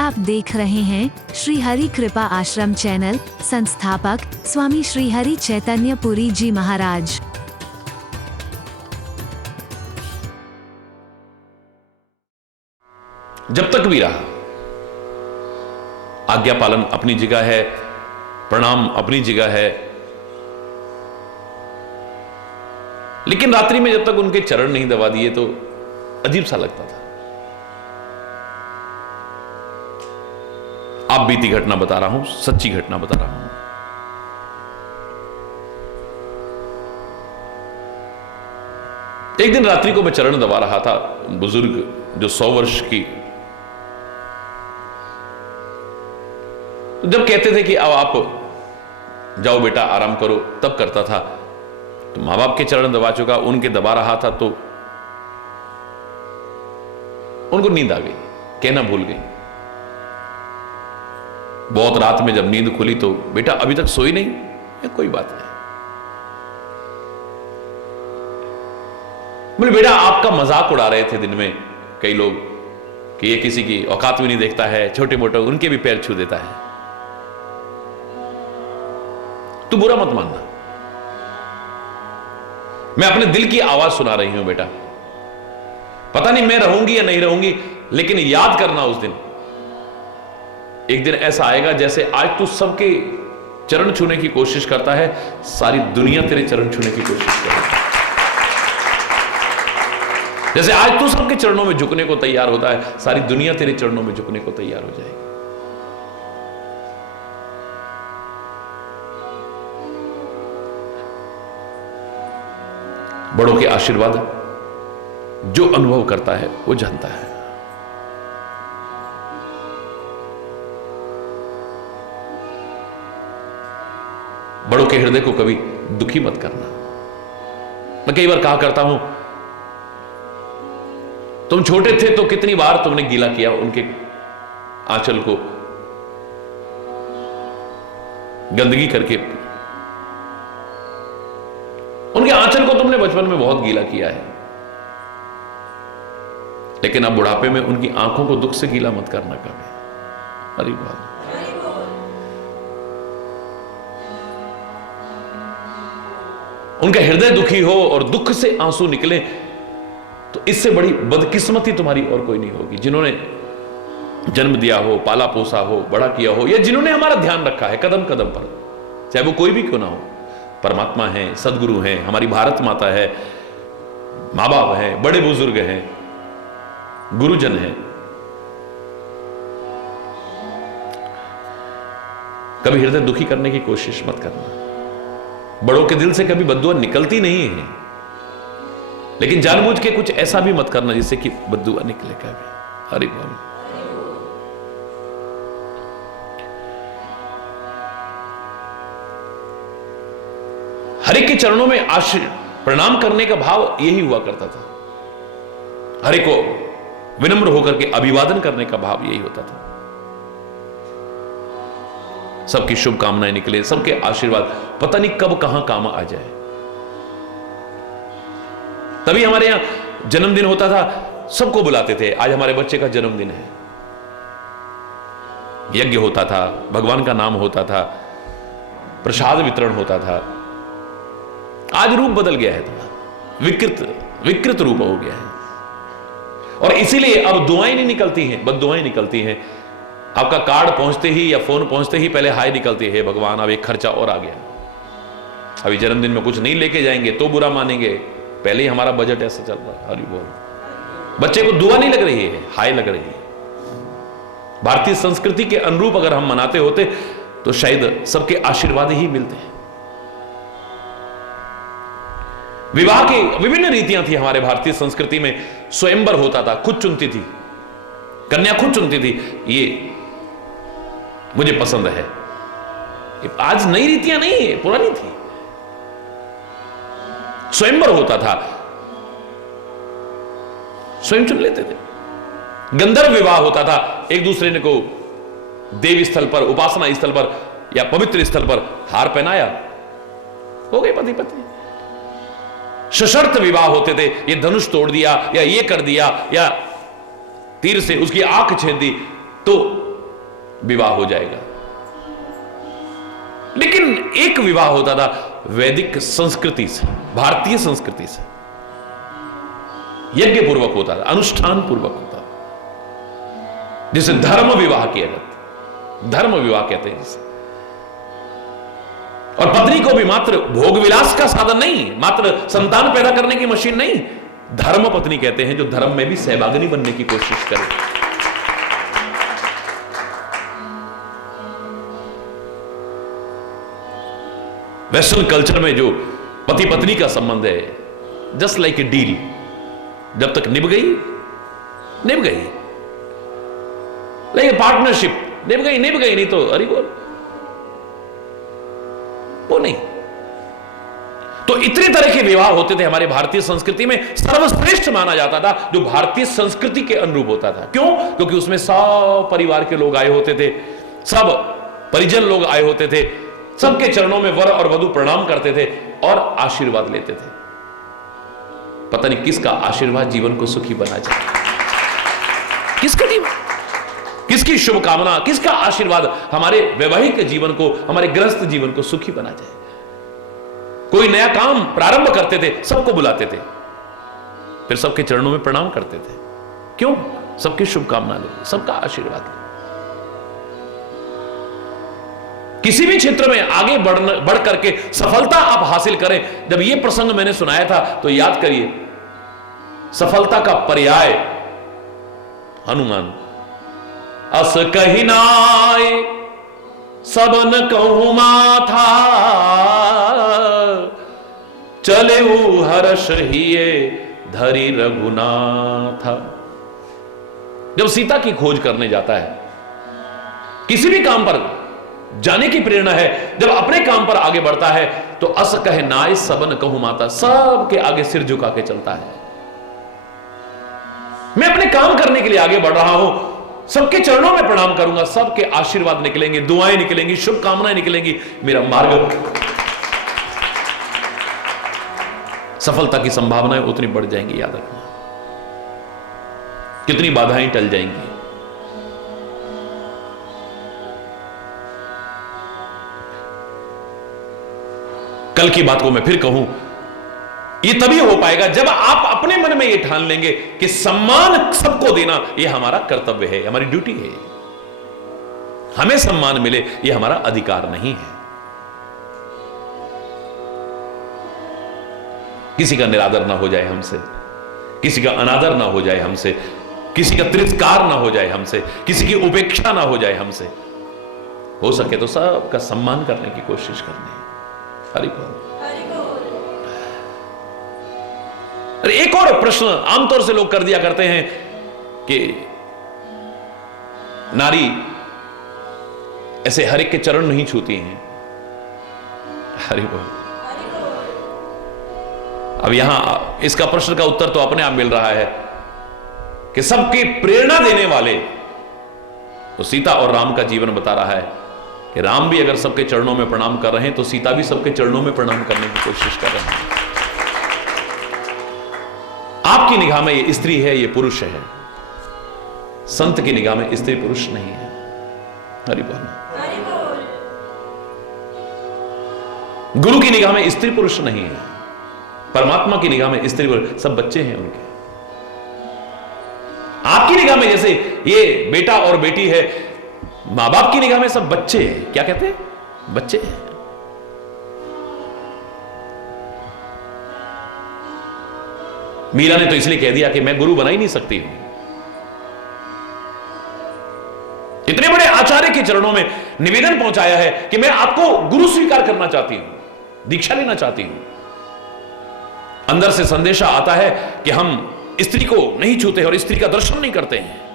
आप देख रहे हैं श्री हरि कृपा आश्रम चैनल। संस्थापक स्वामी श्री हरि चैतन्य पुरी जी महाराज। जब तक भी रहा, आज्ञा पालन अपनी जगह है, प्रणाम अपनी जगह है, लेकिन रात्रि में जब तक उनके चरण नहीं दबा दिए तो अजीब सा लगता था। आप बीती घटना बता रहा हूं, सच्ची घटना बता रहा हूं। एक दिन रात्रि को मैं चरण दबा रहा था, बुजुर्ग जो 100 वर्ष की, जब कहते थे कि अब आप जाओ बेटा आराम करो, तब करता था। तो मां बाप के चरण दबा चुका, उनके दबा रहा था तो उनको नींद आ गई, कहना भूल गई। बहुत रात में जब नींद खुली तो बेटा अभी तक सोई नहीं? कोई बात नहीं। बोले बेटा आपका मजाक उड़ा रहे थे दिन में कई लोग कि ये किसी की औकात भी नहीं देखता है, छोटे मोटे उनके भी पैर छू देता है। तू बुरा मत मानना, मैं अपने दिल की आवाज सुना रही हूं बेटा। पता नहीं मैं रहूंगी या नहीं रहूंगी, लेकिन याद करना उस दिन, एक दिन ऐसा आएगा जैसे आज तू सबके चरण छूने की कोशिश करता है, सारी दुनिया तेरे चरण छूने की कोशिश करेगी। जैसे आज तू सबके चरणों में झुकने को तैयार होता है, सारी दुनिया तेरे चरणों में झुकने को तैयार हो जाएगी। बड़ों के आशीर्वाद जो अनुभव करता है वो जानता है। बड़ों के हृदय को कभी दुखी मत करना। मैं कई बार कहा करता हूं, तुम छोटे थे तो कितनी बार तुमने गीला किया उनके आंचल को, गंदगी करके उनके आंचल को तुमने बचपन में बहुत गीला किया है, लेकिन अब बुढ़ापे में उनकी आंखों को दुख से गीला मत करना कभी। अरे बात, उनका हृदय दुखी हो और दुख से आंसू निकले तो इससे बड़ी बदकिस्मती तुम्हारी और कोई नहीं होगी। जिन्होंने जन्म दिया हो, पाला पोसा हो, बड़ा किया हो, या जिन्होंने हमारा ध्यान रखा है कदम कदम पर, चाहे वो कोई भी क्यों ना हो, परमात्मा है, सदगुरु हैं, हमारी भारत माता है, मां बाप हैं, बड़े बुजुर्ग हैं, गुरुजन हैं, कभी हृदय दुखी करने की कोशिश मत करना। बड़ों के दिल से कभी बद्दुआ निकलती नहीं है, लेकिन जानबूझ के कुछ ऐसा भी मत करना जिससे कि बद्दुआ निकले कभी। हरि बोल। हरि के चरणों में प्रणाम करने का भाव यही हुआ करता था। हरि को विनम्र होकर के अभिवादन करने का भाव यही होता था। सबकी शुभकामनाएं निकले, सबके आशीर्वाद पता नहीं कब कहां काम आ जाए। तभी हमारे यहां जन्मदिन होता था, सबको बुलाते थे, आज हमारे बच्चे का जन्मदिन है, यज्ञ होता था, भगवान का नाम होता था, प्रसाद वितरण होता था। आज रूप बदल गया है, थोड़ा विकृत रूप हो गया है, और इसीलिए अब दुआएं नहीं निकलती हैं, बद्दुआएं निकलती हैं। आपका कार्ड पहुंचते ही या फोन पहुंचते ही पहले हाय निकलती है, भगवान अब एक खर्चा और आ गया, अभी जन्मदिन में कुछ नहीं लेके जाएंगे तो बुरा मानेंगे, पहले ही हमारा बजट ऐसा चल रहा है। हरि बोल। बच्चे को दुआ नहीं लग रही है, हाय लग रही है। भारतीय संस्कृति के अनुरूप अगर हम मनाते होते तो शायद सबके आशीर्वाद ही मिलते हैं। विवाह की विभिन्न रीतियां थी हमारे भारतीय संस्कृति में। स्वयंवर होता था, खुद चुनती थी कन्या, खुद चुनती थी, ये मुझे पसंद है। आज नई रीतियां नहीं है, पुरानी थी। स्वयंवर होता था, स्वयं चुन लेते थे। गंधर्व विवाह होता था, एक दूसरे को देव स्थल पर, उपासना स्थल पर या पवित्र स्थल पर हार पहनाया, हो गए पति पत्नी। सशर्त विवाह होते थे, ये धनुष तोड़ दिया या ये कर दिया या तीर से उसकी आंख छेद दी तो विवाह हो जाएगा। लेकिन एक विवाह होता था वैदिक संस्कृति से, भारतीय संस्कृति से, यज्ञ पूर्वक होता था, अनुष्ठान पूर्वक होता था, जिसे धर्म विवाह किया जाता, धर्म विवाह कहते हैं जिसे। और पत्नी को भी मात्र भोग विलास का साधन नहीं, मात्र संतान पैदा करने की मशीन नहीं, धर्म पत्नी कहते हैं, जो धर्म में भी सहभागिनी बनने की कोशिश करे। वेस्टर्न कल्चर में जो पति पत्नी का संबंध है, जस्ट लाइक ए डील, जब तक निभ गई, लाइक ए पार्टनरशिप, निभ गई नहीं तो अरे वो नहीं। तो इतने तरह के विवाह होते थे हमारे भारतीय संस्कृति में। सर्वश्रेष्ठ माना जाता था जो भारतीय संस्कृति के अनुरूप होता था। क्यों? क्योंकि उसमें सब परिवार के लोग आए होते थे, सब परिजन लोग आए होते थे, सबके चरणों में वर और वधू प्रणाम करते थे और आशीर्वाद लेते थे। पता नहीं किसका आशीर्वाद जीवन को सुखी बना जाए, किसका जीवन, किसकी शुभकामना, किसका आशीर्वाद हमारे वैवाहिक जीवन को, हमारे गृहस्थ जीवन को सुखी बना जाए। कोई नया काम प्रारंभ करते थे, सबको बुलाते थे, फिर सबके चरणों में प्रणाम करते थे। क्यों? सबकी शुभकामना लो, सबका आशीर्वाद लो। किसी भी क्षेत्र में आगे बढ़ करके सफलता आप हासिल करें। जब यह प्रसंग मैंने सुनाया था तो याद करिए, सफलता का पर्याय हनुमान। अस कही नाय सबन कहूं माथा, चले हर्ष हिये धरी रघुनाथा। जब सीता की खोज करने जाता है, किसी भी काम पर जाने की प्रेरणा है, जब अपने काम पर आगे बढ़ता है तो अस कहे नाय सबन कहूं माता, सबके आगे सिर झुका के चलता है। मैं अपने काम करने के लिए आगे बढ़ रहा हूं, सबके चरणों में प्रणाम करूंगा, सबके आशीर्वाद निकलेंगे, दुआएं निकलेंगी, शुभकामनाएं निकलेंगी, मेरा मार्ग, सफलता की संभावनाएं उतनी बढ़ जाएंगी। याद रखना, कितनी बाधाएं टल जाएंगी। कल की बात को मैं फिर कहूं, ये तभी हो पाएगा जब आप अपने मन में ये ठान लेंगे कि सम्मान सबको देना ये हमारा कर्तव्य है, हमारी ड्यूटी है। हमें सम्मान मिले ये हमारा अधिकार नहीं है। किसी का निरादर ना हो जाए हमसे, किसी का अनादर ना हो जाए हमसे, किसी का तिरस्कार ना हो जाए हमसे, किसी की उपेक्षा ना हो जाए हमसे। हो सके तो सबका सम्मान करने की कोशिश करनी है। हरि बोल। अरे एक और प्रश्न आमतौर से लोग कर दिया करते हैं कि नारी ऐसे हर एक के चरण नहीं छूती हैं। हरि बोल। अब यहां इसका प्रश्न का उत्तर तो अपने आप मिल रहा है कि सबकी प्रेरणा देने वाले तो सीता और राम का जीवन बता रहा है कि राम भी अगर सबके चरणों में प्रणाम कर रहे हैं तो सीता भी सबके चरणों में प्रणाम करने की कोशिश कर रहे हैं। आपकी निगाह में ये स्त्री है, ये पुरुष है, संत की निगाह में स्त्री पुरुष नहीं है। हरि बोल। गुरु की निगाह में स्त्री पुरुष नहीं है, परमात्मा की निगाह में स्त्री पुरुष सब बच्चे हैं उनके। आपकी निगाह में जैसे ये बेटा और बेटी है, मां बाप की निगाह में सब बच्चे हैं। क्या कहते हैं? बच्चे हैं। मीरा ने तो इसलिए कह दिया कि मैं गुरु बना ही नहीं सकती हूं। इतने बड़े आचार्य के चरणों में निवेदन पहुंचाया है कि मैं आपको गुरु स्वीकार करना चाहती हूं, दीक्षा लेना चाहती हूं। अंदर से संदेशा आता है कि हम स्त्री को नहीं छूते और स्त्री का दर्शन नहीं करते हैं।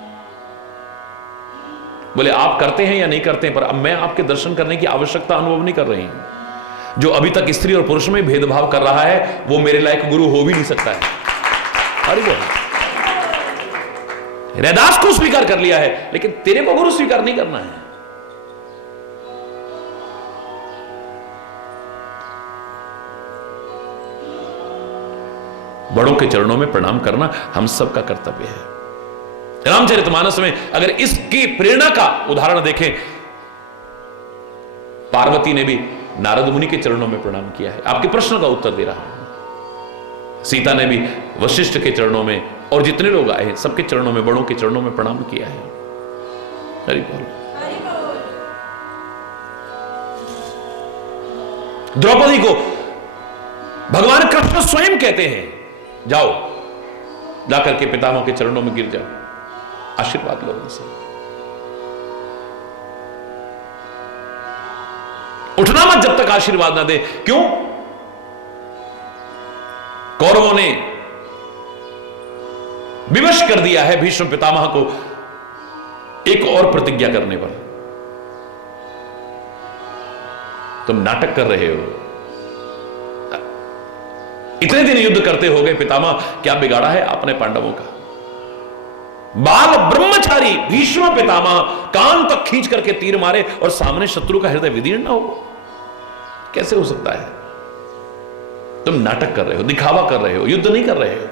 बोले आप करते हैं या नहीं करते हैं, पर अब मैं आपके दर्शन करने की आवश्यकता अनुभव नहीं कर रही हूं। जो अभी तक स्त्री और पुरुष में भेदभाव कर रहा है वो मेरे लायक गुरु हो भी नहीं सकता है। अरे वो रैदास को स्वीकार कर लिया है, लेकिन तेरे को गुरु स्वीकार नहीं करना है। बड़ों के चरणों में प्रणाम करना हम सबका कर्तव्य है। रामचरितमानस में अगर इसकी प्रेरणा का उदाहरण देखें, पार्वती ने भी नारद मुनि के चरणों में प्रणाम किया है। आपके प्रश्न का उत्तर दे रहा हूं। सीता ने भी वशिष्ठ के चरणों में, और जितने लोग आए हैं सबके चरणों में, बड़ों के चरणों में प्रणाम किया है। हरि बोल। द्रौपदी को भगवान कृष्ण स्वयं कहते हैं, जाओ जाकर के पितामह के चरणों में गिर जाओ, आशीर्वाद लो उनसे। उठना मत जब तक आशीर्वाद ना दे। क्यों? कौरवों ने विवश कर दिया है भीष्म पितामह को एक और प्रतिज्ञा करने पर। तुम नाटक कर रहे हो, इतने दिन युद्ध करते हो गए पितामह, क्या बिगाड़ा है आपने पांडवों का? बाल ब्रह्मचारी भीष्म पितामह कान तक खींच करके तीर मारे और सामने शत्रु का हृदय विदीर्ण ना हो, कैसे हो सकता है? तुम नाटक कर रहे हो, दिखावा कर रहे हो, युद्ध नहीं कर रहे हो।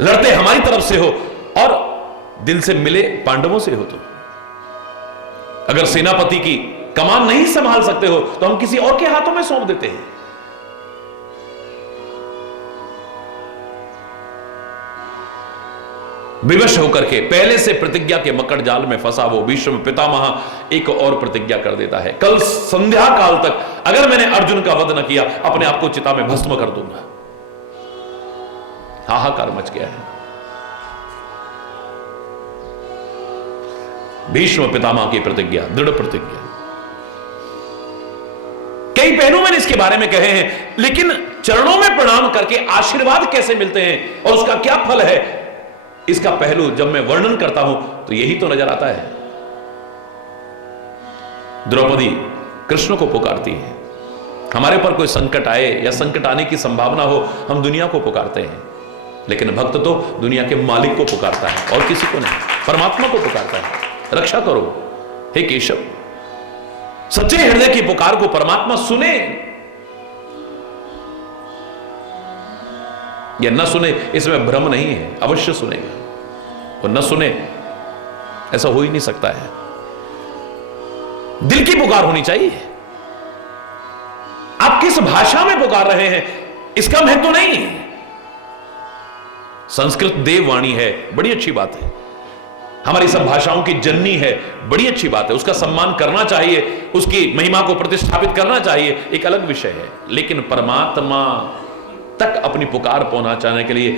लड़ते हमारी तरफ से हो और दिल से मिले पांडवों से हो। तुम अगर सेनापति की कमान नहीं संभाल सकते हो तो हम किसी और के हाथों में सौंप देते हैं। विवश होकर के पहले से प्रतिज्ञा के मकड़ जाल में फंसा वो भीष्म पितामह एक और प्रतिज्ञा कर देता है, कल संध्या काल तक अगर मैंने अर्जुन का वध न किया अपने आप को चिता में भस्म कर दूंगा। हाहाकार मच गया है। भीष्म पितामह की प्रतिज्ञा, दृढ़ प्रतिज्ञा। कई पहलू मैंने इसके बारे में कहे हैं, लेकिन चरणों में प्रणाम करके आशीर्वाद कैसे मिलते हैं और उसका क्या फल है, इसका पहलू जब मैं वर्णन करता हूं तो यही तो नजर आता है। द्रौपदी कृष्ण को पुकारती है। हमारे पर कोई संकट आए या संकट आने की संभावना हो, हम दुनिया को पुकारते हैं, लेकिन भक्त तो दुनिया के मालिक को पुकारता है और किसी को नहीं, परमात्मा को पुकारता है। रक्षा करो हे केशव। सच्चे हृदय की पुकार को परमात्मा सुने या न सुने, इसमें भ्रम नहीं है, अवश्य सुनेगा। और न सुने ऐसा हो ही नहीं सकता है। दिल की पुकार होनी चाहिए। आप किस भाषा में पुकार रहे हैं इसका महत्व तो नहीं है। संस्कृत देववाणी है, बड़ी अच्छी बात है, हमारी सब भाषाओं की जननी है, बड़ी अच्छी बात है, उसका सम्मान करना चाहिए, उसकी महिमा को प्रतिष्ठापित करना चाहिए, एक अलग विषय है। लेकिन परमात्मा तक अपनी पुकार पहुंचाने के लिए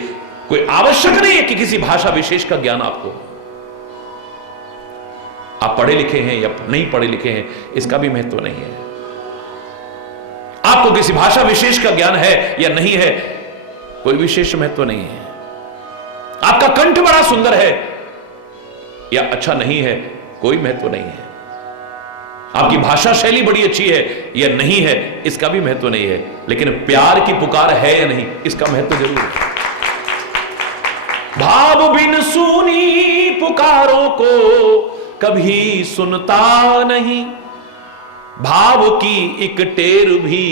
कोई आवश्यक नहीं है कि किसी भाषा विशेष का ज्ञान आपको, आप पढ़े लिखे हैं या नहीं पढ़े लिखे हैं इसका भी महत्व नहीं है। आपको किसी भाषा विशेष का ज्ञान है या नहीं है कोई विशेष महत्व नहीं है। आपका कंठ बड़ा सुंदर है या अच्छा नहीं है कोई महत्व नहीं है। आपकी भाषा शैली बड़ी अच्छी है या नहीं है इसका भी महत्व नहीं है। लेकिन प्यार की पुकार है या नहीं इसका महत्व जरूर है। भाव बिन सुनी पुकारों को कभी सुनता नहीं, भाव की एक टेर भी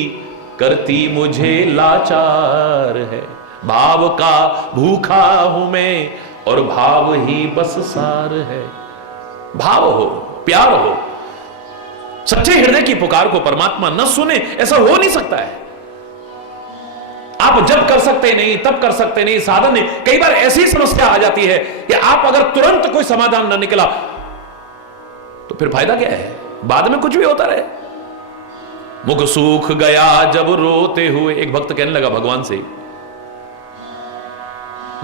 करती मुझे लाचार है। भाव का भूखा हूं मैं और भाव ही बस सार है। भाव हो, प्यार हो, सच्चे हृदय की पुकार को परमात्मा न सुने ऐसा हो नहीं सकता है। आप जब कर सकते नहीं तब कर सकते नहीं, साधन नहीं। कई बार ऐसी समस्या आ जाती है कि आप अगर तुरंत कोई समाधान न निकला तो फिर फायदा क्या है, बाद में कुछ भी होता रहे। मुख सूख गया जब रोते हुए, एक भक्त कहने लगा भगवान से,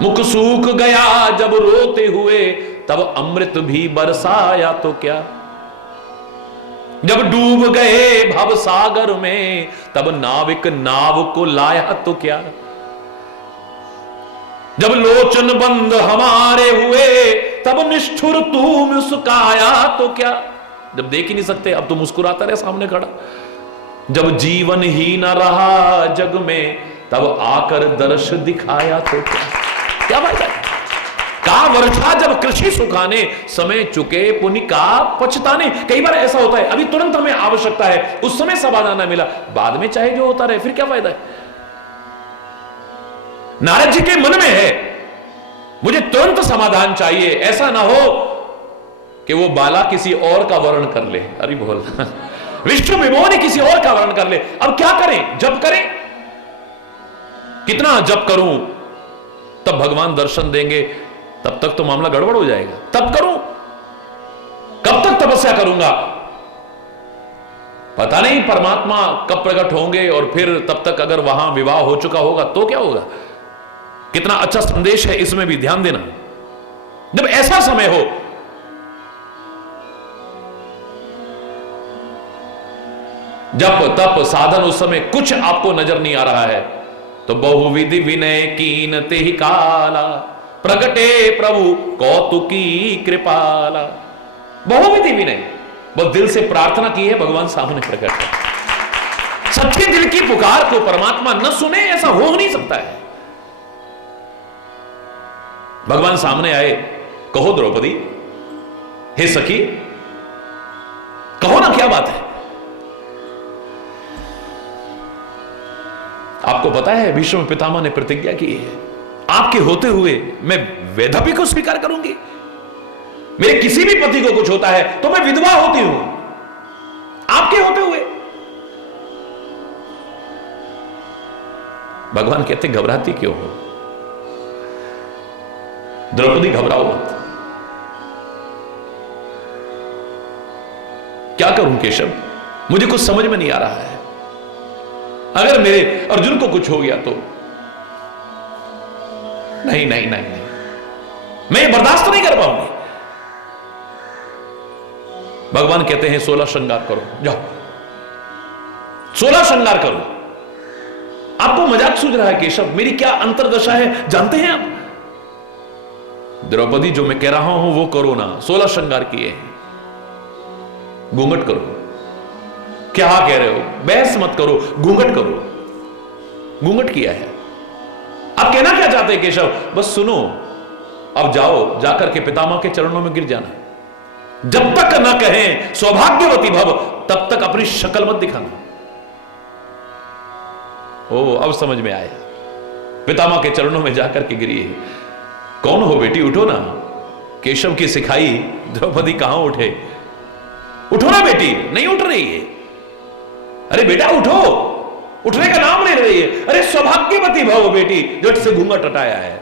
मुख सूख गया जब रोते हुए तब अमृत भी बरसाया तो क्या। जब डूब गए भव सागर में तब नाविक नाव को लाया तो क्या। जब लोचन बंद हमारे हुए तब निष्ठुर तू मुस्काया तो क्या। जब देख ही नहीं सकते अब तो मुस्कुराता रहे सामने खड़ा। जब जीवन ही न रहा जग में तब आकर दर्श दिखाया तो क्या फायदा है। का वर्षा जब कृषि सुखाने समय चुके पुनि का पछताने। कई बार ऐसा होता है अभी तुरंत हमें आवश्यकता है, उस समय समाधान न मिला, बाद में चाहे जो होता रहे फिर क्या फायदा है। नारद जी के मन में है मुझे तुरंत समाधान चाहिए। ऐसा ना हो कि वो बाला किसी और का वर्ण कर ले। अरे बोल विष्णु विमोह किसी और का वर्ण कर ले। अब क्या करें? जप करें? कितना जप करूं तब भगवान दर्शन देंगे? तब तक तो मामला गड़बड़ हो जाएगा। तब करूं? कब तक तपस्या करूंगा? पता नहीं परमात्मा कब प्रकट होंगे, और फिर तब तक अगर वहां विवाह हो चुका होगा तो क्या होगा? कितना अच्छा संदेश है, इसमें भी ध्यान देना। जब ऐसा समय हो, जप तप साधन उस समय कुछ आपको नजर नहीं आ रहा है, तो बहुविधि विनय कीन ते ही काला, प्रगटे प्रभु कौतुकी कृपाला। बहुविधि विनय, बहुत दिल से प्रार्थना की है, भगवान सामने प्रकट है। सच्चे दिल की पुकार को परमात्मा न सुने, ऐसा हो नहीं सकता है। भगवान सामने आए, कहो द्रौपदी, हे सखी, कहो ना, क्या बात है? आपको पता है भीष्म पितामह ने प्रतिज्ञा की है, आपके होते हुए मैं वैधव्य को स्वीकार करूंगी। मेरे किसी भी पति को कुछ होता है तो मैं विधवा होती हूं, आपके होते हुए। भगवान कहते घबराती क्यों हो? द्रौपदी घबराओ मत। क्या करूं केशव, मुझे कुछ समझ में नहीं आ रहा है। अगर मेरे अर्जुन को कुछ हो गया तो नहीं नहीं नहीं नहीं, मैं ये बर्दाश्त नहीं कर पाऊंगी। भगवान कहते हैं 16 श्रृंगार करो, जाओ 16 श्रृंगार करो। आपको मजाक सूझ रहा है केशव, मेरी क्या अंतरदशा है जानते हैं आप? द्रौपदी, जो मैं कह रहा हूं वो करो ना। 16 श्रृंगार किए हैं। घूंघट करो। क्या कह रहे हो? बहस मत करो, घूंघट करो। घूंघट किया है। आप कहना क्या चाहते हैं केशव? बस सुनो, अब जाओ, जाकर के पितामह के चरणों में गिर जाना। जब तक ना कहें सौभाग्यवती भव, तब तक अपनी शक्ल मत दिखाना। ओ, अब समझ में आया। पितामह के चरणों में जाकर के गिरी है। कौन हो बेटी, उठो ना। केशव की सिखाई द्रौपदी कहां उठे? उठो ना बेटी, नहीं उठ रही है। अरे बेटा उठो, उठने का नाम नहीं ले रही है। अरे सौभाग्यवती भव बेटी, झट से घूंघट हटाया है।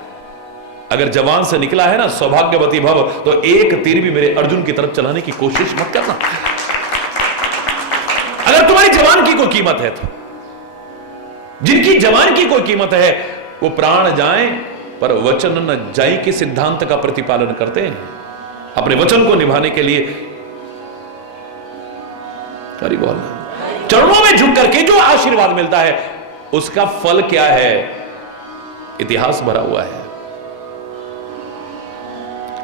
अगर जवान से निकला है ना सौभाग्यवती भव, तो एक तीर भी मेरे अर्जुन की तरफ चलाने की कोशिश मत करना। अगर तुम्हारी जवान की कोई कीमत है तो, जिनकी जवान की कोई कीमत है वो प्राण जाएं पर वचन न जाई के सिद्धांत का प्रतिपालन करते हैं। अपने वचन को निभाने के लिए हरि बोल, चरणों में झुक करके जो आशीर्वाद मिलता है उसका फल क्या है, इतिहास भरा हुआ है।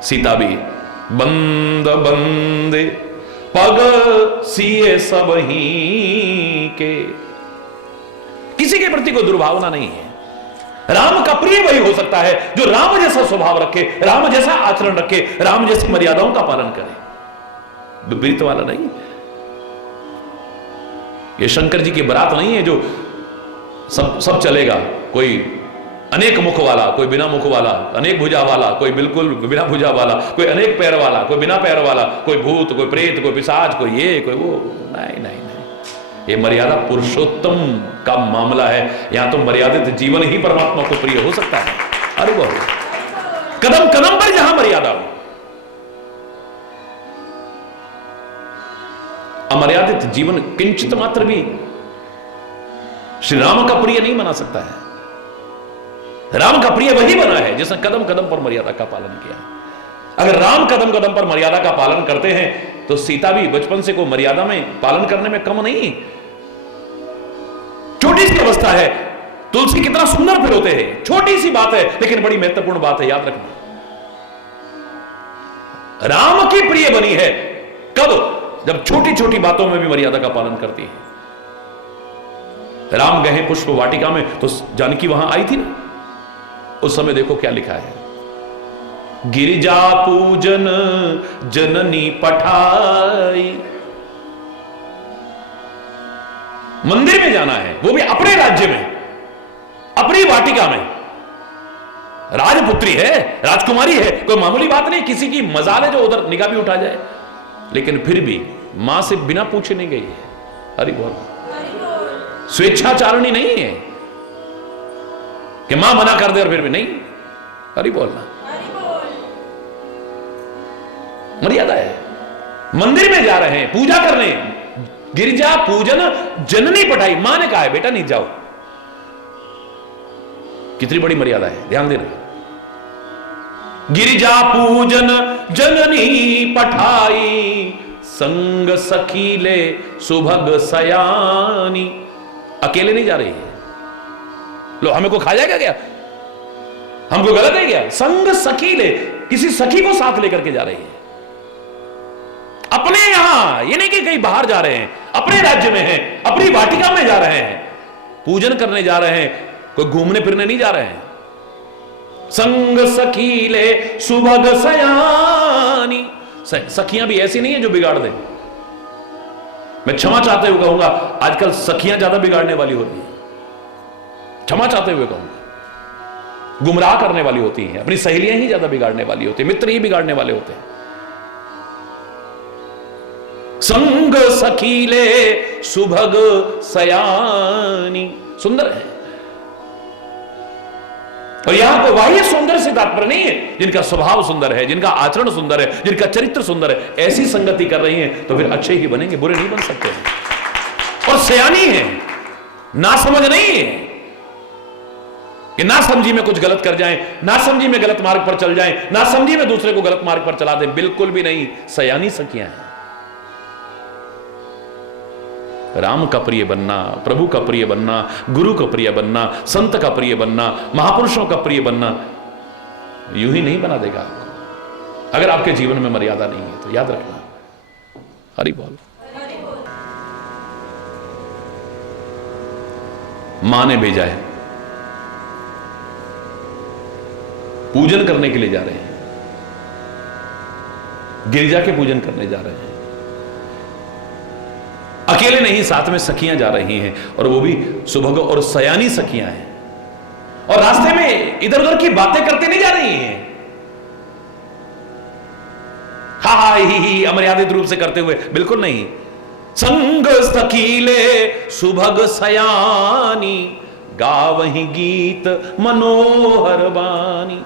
सीता भी बंद बंदे पग सिए सब ही के, किसी के प्रति कोई दुर्भावना नहीं है। राम का प्रिय वही हो सकता है जो राम जैसा स्वभाव रखे, राम जैसा आचरण रखे, राम जैसी मर्यादाओं का पालन करे। विपरीत वाला नहीं। ये शंकर जी की बारात नहीं है जो सब चलेगा। कोई अनेक मुख वाला, कोई बिना मुख वाला, अनेक भुजा वाला, कोई बिल्कुल बिना भुजा वाला, कोई अनेक पैर वाला, कोई बिना पैर वाला, कोई भूत, कोई प्रेत, कोई पिशाच, कोई ये कोई वो। नहीं नहीं नहीं, ये मर्यादा पुरुषोत्तम का मामला है। यहां तो मर्यादित जीवन ही परमात्मा को प्रिय हो सकता है। अरे वो कदम कदम पर जहां मर्यादा हो, अमर्यादित जीवन किंचित मात्र भी श्री राम का प्रिय नहीं बना सकता है। राम का प्रिय वही बना है जिसने कदम कदम पर मर्यादा का पालन किया। अगर राम कदम कदम पर मर्यादा का पालन करते हैं तो सीता भी बचपन से को मर्यादा में पालन करने में कम नहीं। छोटी सी अवस्था है, तुलसी कितना सुंदर फिर होते हैं। छोटी सी बात है लेकिन बड़ी महत्वपूर्ण बात है, याद रखना। राम की प्रिय बनी है कब? जब छोटी छोटी बातों में भी मर्यादा का पालन करती है। राम गए पुष्प वाटिका में तो जानकी वहां आई थी ना, उस समय देखो क्या लिखा है, गिरिजा पूजन जननी पठाई। मंदिर में जाना है, वो भी अपने राज्य में, अपनी वाटिका में। राजपुत्री है, राजकुमारी है, कोई मामूली बात नहीं, किसी की मजाल है जो उधर निगाह भी उठा जाए। लेकिन फिर भी मां से बिना पूछे नहीं गई है। हरि बोल। स्वेच्छाचारणी नहीं है कि मां मना कर दे और फिर भी नहीं। हरि बोलना, मर्यादा है। मंदिर में जा रहे हैं पूजा करने, गिरजा पूजन जननी पठाई, मां ने कहा है बेटा नहीं जाओ। कितनी बड़ी मर्यादा है, ध्यान देना। गिरिजा पूजन जननी पठाई, संग सखीले सुभग सयानी। अकेले नहीं जा रही है। लो हमें को खा जाएगा क्या? हमको गलत है क्या? संग सखीले, किसी सखी को साथ लेकर के जा रही है। अपने यहां, ये नहीं कि कहीं बाहर जा रहे हैं, अपने राज्य में हैं, अपनी वाटिका में जा रहे हैं, पूजन करने जा रहे हैं, कोई घूमने फिरने नहीं जा रहे हैं। संग सखीले सुभग सयानी। सखियां भी ऐसी नहीं है जो बिगाड़ दे। मैं क्षमा चाहते हुए कहूंगा, आजकल सखियां ज्यादा बिगाड़ने वाली होती हैं। क्षमा चाहते हुए कहूंगा, गुमराह करने वाली होती हैं। अपनी सहेलियां ही ज्यादा बिगाड़ने वाली होती हैं, मित्र ही बिगाड़ने वाले होते हैं। संग सखीले सुभग सयानी, सुंदर है। और यहां को बाह्य सौंदर्य से तात्पर्य नहीं है, जिनका स्वभाव सुंदर है, जिनका आचरण सुंदर है, जिनका चरित्र सुंदर है, ऐसी संगति कर रही हैं तो फिर अच्छे ही बनेंगे, बुरे नहीं बन सकते। और सयानी है, ना समझ नहीं है कि ना समझी में कुछ गलत कर जाएं, ना समझी में गलत मार्ग पर चल जाएं, ना समझी में दूसरे को गलत मार्ग पर चला दें, बिल्कुल भी नहीं। सयानी सखियां हैं। राम का प्रिय बनना, प्रभु का प्रिय बनना, गुरु का प्रिय बनना, संत का प्रिय बनना, महापुरुषों का प्रिय बनना यूं ही नहीं बना देगा आपको। अगर आपके जीवन में मर्यादा नहीं है तो याद रखना। हरि बोल। मां ने भेजा है, पूजन करने के लिए जा रहे हैं, गिरिजा के पूजन करने जा रहे हैं। अकेले नहीं, साथ में सखियां जा रही हैं, और वो भी सुभग और सयानी सखियां हैं। और रास्ते में इधर उधर की बातें करते नहीं जा रही हैं, हा हा ही अमर्यादित रूप से करते हुए, बिल्कुल नहीं। संग सखीले सुभग सयानी, गावहि गीत मनोहर बानी।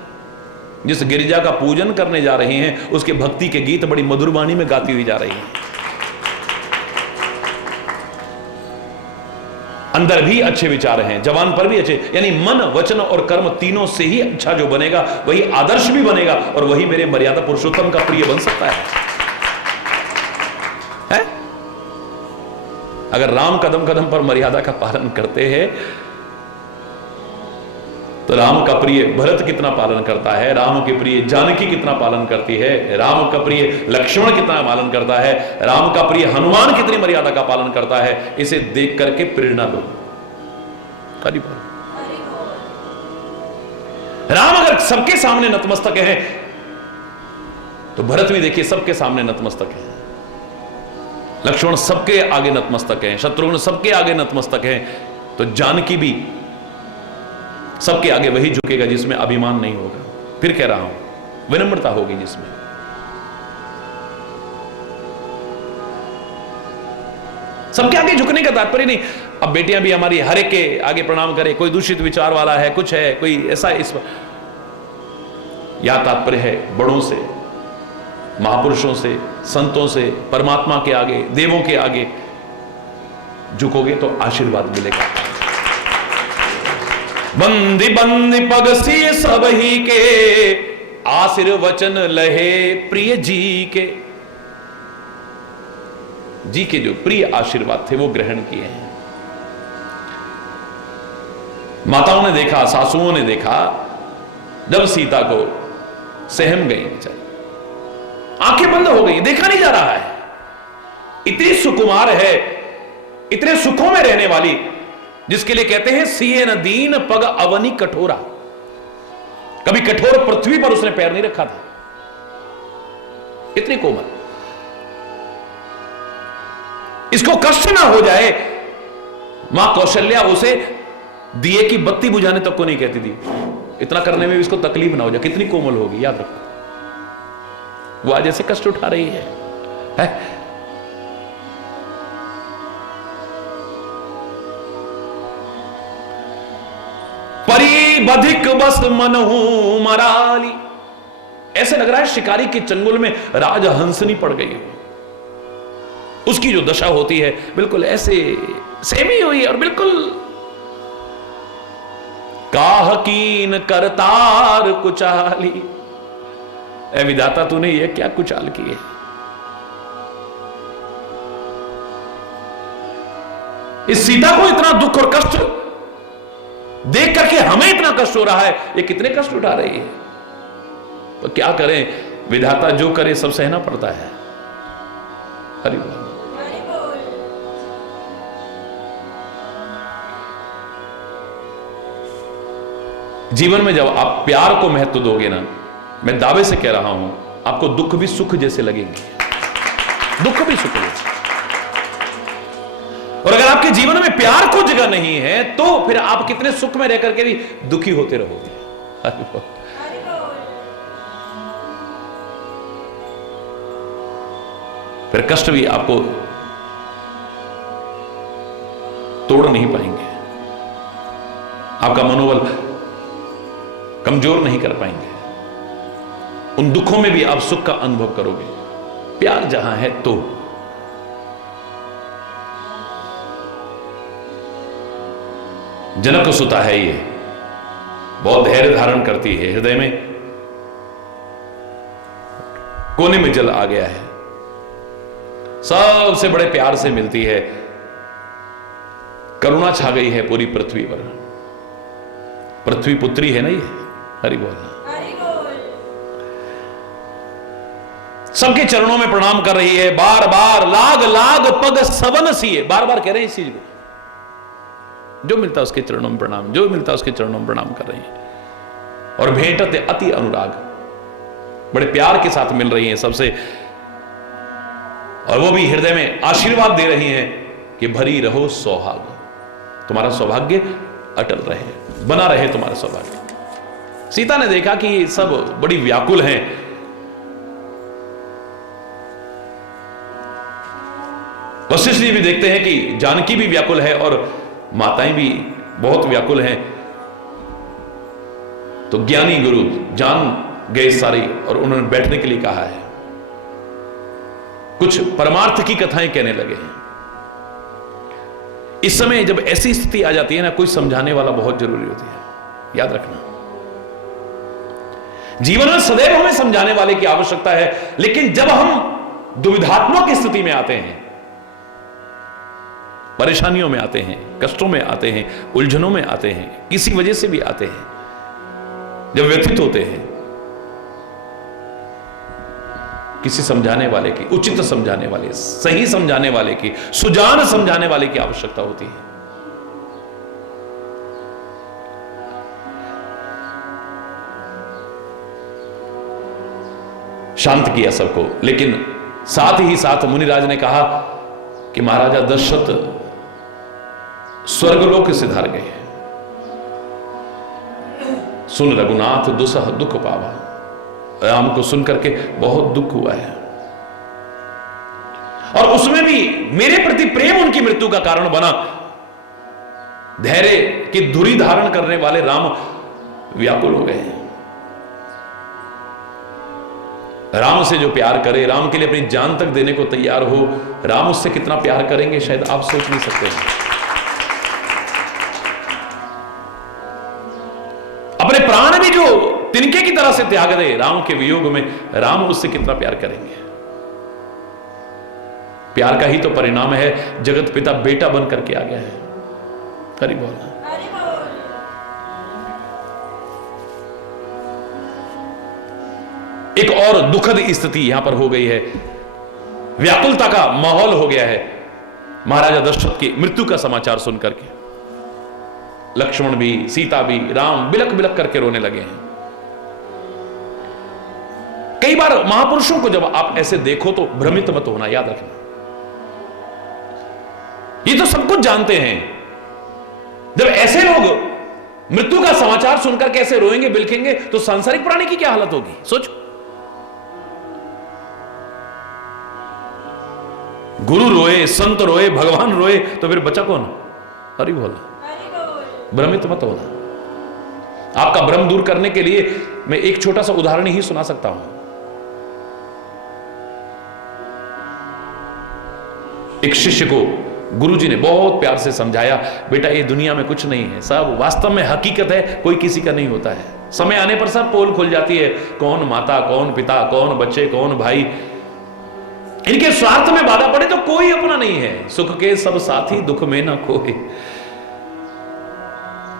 जिस गिरिजा का पूजन करने जा रही हैं, उसके भक्ति के गीत बड़ी मधुर वाणी में गाती हुई जा रही हैं। अंदर भी अच्छे विचार हैं, जवान पर भी अच्छे, यानी मन वचन और कर्म तीनों से ही अच्छा जो बनेगा वही आदर्श भी बनेगा, और वही मेरे मर्यादा पुरुषोत्तम का प्रिय बन सकता है? अगर राम कदम कदम पर मर्यादा का पालन करते हैं तो राम का प्रिय भरत कितना पालन करता है, राम के प्रिय जानकी कितना पालन करती है, राम का प्रिय लक्ष्मण कितना पालन करता है, राम का प्रिय हनुमान कितनी मर्यादा का पालन करता है, इसे देख करके प्रेरणा लो। राम अगर सबके सामने नतमस्तक है तो भरत भी देखिए सबके सामने नतमस्तक है, लक्ष्मण सबके आगे नतमस्तक है, शत्रुघ्न सबके आगे नतमस्तक है, तो जानकी भी सबके आगे वही झुकेगा जिसमें अभिमान नहीं होगा। फिर कह रहा हूं, विनम्रता होगी जिसमें। सबके आगे झुकने का तात्पर्य नहीं, अब बेटियां भी हमारी हर एक के आगे प्रणाम करे, कोई दूषित विचार वाला है, कुछ है, कोई ऐसा, इस या तात्पर्य है बड़ों से, महापुरुषों से, संतों से, परमात्मा के आगे, देवों के आगे झुकोगे तो आशीर्वाद मिलेगा। बंदी बंदी पग सी सब ही के, आशीर्वचन लहे प्रिय जी के। जी के जो प्रिय आशीर्वाद थे वो ग्रहण किए हैं। माताओं ने देखा, सासुओं ने देखा, जब सीता को सहम गई बेचारी, आंखें बंद हो गई, देखा नहीं जा रहा है। इतनी सुकुमार है, इतने सुखों में रहने वाली, जिसके लिए कहते हैं सिए न दीन पग अवनी कठोरा। कभी कठोर पृथ्वी पर उसने पैर नहीं रखा था, इतनी कोमल। इसको कष्ट ना हो जाए, मां कौशल्या उसे दिए की बत्ती बुझाने तक को नहीं कहती थी। इतना करने में भी इसको तकलीफ ना हो जाए, कितनी कोमल होगी, याद रखो। वो आज ऐसे कष्ट उठा रही है? परिबधिक बस मनहु मराली, ऐसे लग रहा है शिकारी के चंगुल में राजहंसनी पड़ गई हो। उसकी जो दशा होती है बिल्कुल ऐसे सेम ही हुई, और बिल्कुल काहकीन करतार कुचाली। ए विधाता, तूने ये क्या कुचाल किए? इस सीता को इतना दुख और कष्ट देख करके हमें इतना कष्ट हो रहा है, ये कितने कष्ट उठा रही है। तो क्या करें, विधाता जो करे सब सहना पड़ता है। हरि बोल। जीवन में जब आप प्यार को महत्व दोगे ना, मैं दावे से कह रहा हूं, आपको दुख भी सुख जैसे लगेंगे, दुख भी सुख जैसे। और अगर आपके जीवन में प्यार को जगह नहीं है तो फिर आप कितने सुख में रह करके भी दुखी होते रहोगे। फिर कष्ट भी आपको तोड़ नहीं पाएंगे, आपका मनोबल कमजोर नहीं कर पाएंगे। उन दुखों में भी आप सुख का अनुभव करोगे। प्यार जहां है तो जनक सुता है, ये बहुत धैर्य धारण करती है, हृदय में कोने में जल आ गया है, सबसे बड़े प्यार से मिलती है, करुणा छा गई है पूरी पृथ्वी पर। पृथ्वी पुत्री है ना ये। हरि बोल। सबके चरणों में प्रणाम कर रही है, बार बार लाग लाग पग सवन सी है, बार बार कह रहे हैं इस चीज को। जो मिलता उसके चरणों में प्रणाम, जो मिलता उसके चरणों में प्रणाम कर रही है। और भेंटते अति अनुराग, बड़े प्यार के साथ मिल रही हैं सबसे, और वो भी हृदय में आशीर्वाद दे रही हैं कि भरी रहो सौभाग्य, तुम्हारा सौभाग्य अटल रहे, बना रहे तुम्हारा सौभाग्य। सीता ने देखा कि ये सब बड़ी व्याकुल हैं, वशिष्ठ जी भी देखते हैं कि जानकी भी व्याकुल है और माताएं भी बहुत व्याकुल हैं। तो ज्ञानी गुरु जान गए सारी और उन्होंने बैठने के लिए कहा है, कुछ परमार्थ की कथाएं कहने लगे हैं। इस समय जब ऐसी स्थिति आ जाती है ना, कोई समझाने वाला बहुत जरूरी होती है, याद रखना। जीवन में सदैव हमें समझाने वाले की आवश्यकता है, लेकिन जब हम दुविधात्मक स्थिति में आते हैं, परेशानियों में आते हैं, कष्टों में आते हैं, उलझनों में आते हैं, किसी वजह से भी आते हैं, जब व्यथित होते हैं, किसी समझाने वाले की, उचित समझाने वाले, सही समझाने वाले की, सुजान समझाने वाले की आवश्यकता होती है। शांत किया सबको, लेकिन साथ ही साथ मुनिराज ने कहा कि महाराजा दशरथ स्वर्गलोक से धार गए, सुन रघुनाथ दुसह दुख पावा। राम को सुनकर के बहुत दुख हुआ है, और उसमें भी मेरे प्रति प्रेम उनकी मृत्यु का कारण बना। धैर्य की धुरी धारण करने वाले राम व्याकुल हो गए। राम से जो प्यार करे, राम के लिए अपनी जान तक देने को तैयार हो, राम उससे कितना प्यार करेंगे शायद आप सोच नहीं सकते हैं। अपने प्राण भी जो तिनके की तरह से त्याग दे राम के वियोग में, राम उससे कितना प्यार करेंगे। प्यार का ही तो परिणाम है जगत पिता बेटा बन करके आ गया है। हरि बोल। एक और दुखद स्थिति यहां पर हो गई है, व्याकुलता का माहौल हो गया है महाराजा दशरथ की मृत्यु का समाचार सुनकर के। लक्ष्मण भी, सीता भी, राम बिलक बिलक करके रोने लगे हैं। कई बार महापुरुषों को जब आप ऐसे देखो तो भ्रमित मत होना, याद रखना। ये तो सब कुछ जानते हैं। जब ऐसे लोग मृत्यु का समाचार सुनकर कैसे रोएंगे बिलखेंगे, तो सांसारिक प्राणी की क्या हालत होगी, सोचो। गुरु रोए, संत रोए, भगवान रोए, तो फिर बचा कौन? हरि बोल। भ्रमित मत होना। आपका भ्रम दूर करने के लिए मैं एक छोटा सा उदाहरण ही सुना सकता हूं। एक शिष्य को गुरुजी ने बहुत प्यार से समझाया, बेटा ये दुनिया में कुछ नहीं है, सब वास्तव में हकीकत है, कोई किसी का नहीं होता है। समय आने पर सब पोल खुल जाती है, कौन माता, कौन पिता, कौन बच्चे, कौन भाई। इनके स्वार्थ में बाधा पड़े तो कोई अपना नहीं है। सुख के सब साथी, दुख में ना कोई।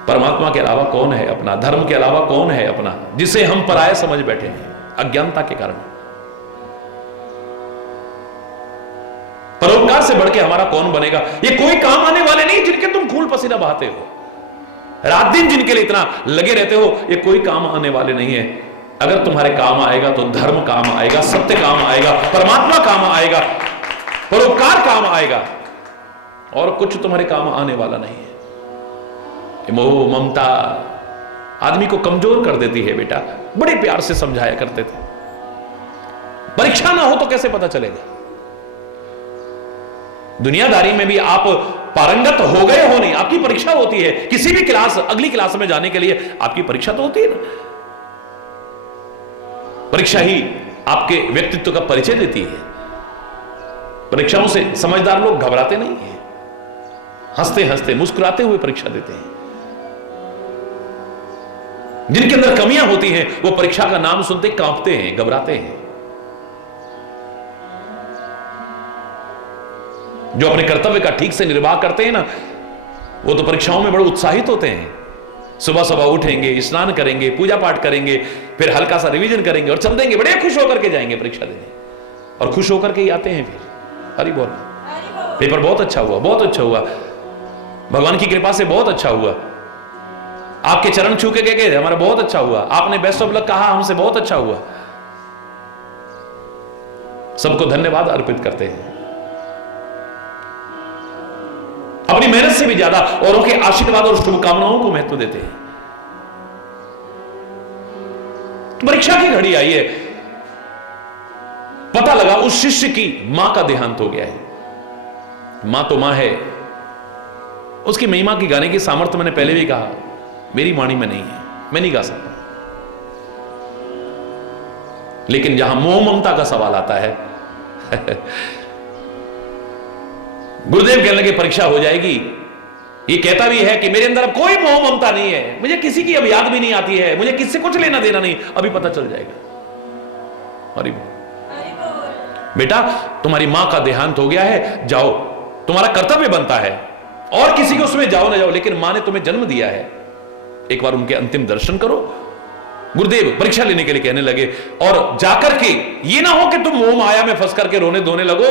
परमात्मा के अलावा कौन है अपना? धर्म के अलावा कौन है अपना, जिसे हम पराया समझ बैठे हैं अज्ञानता के कारण। परोपकार से बढ़ के हमारा कौन बनेगा? ये कोई काम आने वाले नहीं जिनके तुम खून पसीना बहाते हो, रात दिन जिनके लिए इतना लगे रहते हो, ये कोई काम आने वाले नहीं है। अगर तुम्हारे काम आएगा तो धर्म काम आएगा, सत्य काम आएगा, परमात्मा काम आएगा, परोपकार काम आएगा, और कुछ तुम्हारे काम आने वाला नहीं है। मोह ममता आदमी को कमजोर कर देती है बेटा। बड़े प्यार से समझाया करते थे। परीक्षा ना हो तो कैसे पता चलेगा? दुनियादारी में भी आप पारंगत हो गए हो नहीं, आपकी परीक्षा होती है। किसी भी क्लास, अगली क्लास में जाने के लिए आपकी परीक्षा तो होती है ना। परीक्षा ही आपके व्यक्तित्व का परिचय देती है। परीक्षाओं से समझदार लोग घबराते नहीं हैं, हंसते हंसते मुस्कुराते हुए परीक्षा देते हैं। जिनके अंदर कमियां होती हैं वो परीक्षा का नाम सुनते कांपते हैं, घबराते हैं। जो अपने कर्तव्य का ठीक से निर्वाह करते हैं ना, वो तो परीक्षाओं में बड़े उत्साहित होते हैं। सुबह सुबह उठेंगे, स्नान करेंगे, पूजा पाठ करेंगे, फिर हल्का सा रिवीजन करेंगे और चल देंगे। बड़े खुश होकर के जाएंगे परीक्षा देने, और खुश होकर के ही आते हैं फिर। हरि बोल। पेपर बहुत अच्छा हुआ, बहुत अच्छा हुआ, भगवान की कृपा से बहुत अच्छा हुआ, आपके चरण छू के गए, हमारा बहुत अच्छा हुआ, आपने बेस्ट ऑफ लक कहा, हमसे बहुत अच्छा हुआ। सबको धन्यवाद अर्पित करते हैं। अपनी मेहनत से भी ज्यादा औरों के आशीर्वाद और शुभकामनाओं को महत्व देते हैं। तो परीक्षा की घड़ी आई है, पता लगा उस शिष्य की मां का देहांत हो गया है। मां तो मां है, उसकी महिमा की गाने की सामर्थ्य मैंने पहले भी कहा मेरी वाणी में नहीं है, मैं नहीं गा सकता। लेकिन जहां मोह ममता का सवाल आता है गुरुदेव कहने लगे परीक्षा हो जाएगी। ये कहता भी है कि मेरे अंदर अब कोई मोह ममता नहीं है, मुझे किसी की अब याद भी नहीं आती है, मुझे किससे कुछ लेना देना नहीं, अभी पता चल जाएगा। हरि बोल। बेटा तुम्हारी मां का देहांत हो गया है, जाओ, तुम्हारा कर्तव्य बनता है, और किसी को उसमें जाओ ना जाओ, लेकिन मां ने तुम्हें जन्म दिया है, एक बार उनके अंतिम दर्शन करो। गुरुदेव परीक्षा लेने के लिए कहने लगे, और जाकर के ये ना हो कि तुम मोह माया में फंस करके रोने धोने लगो।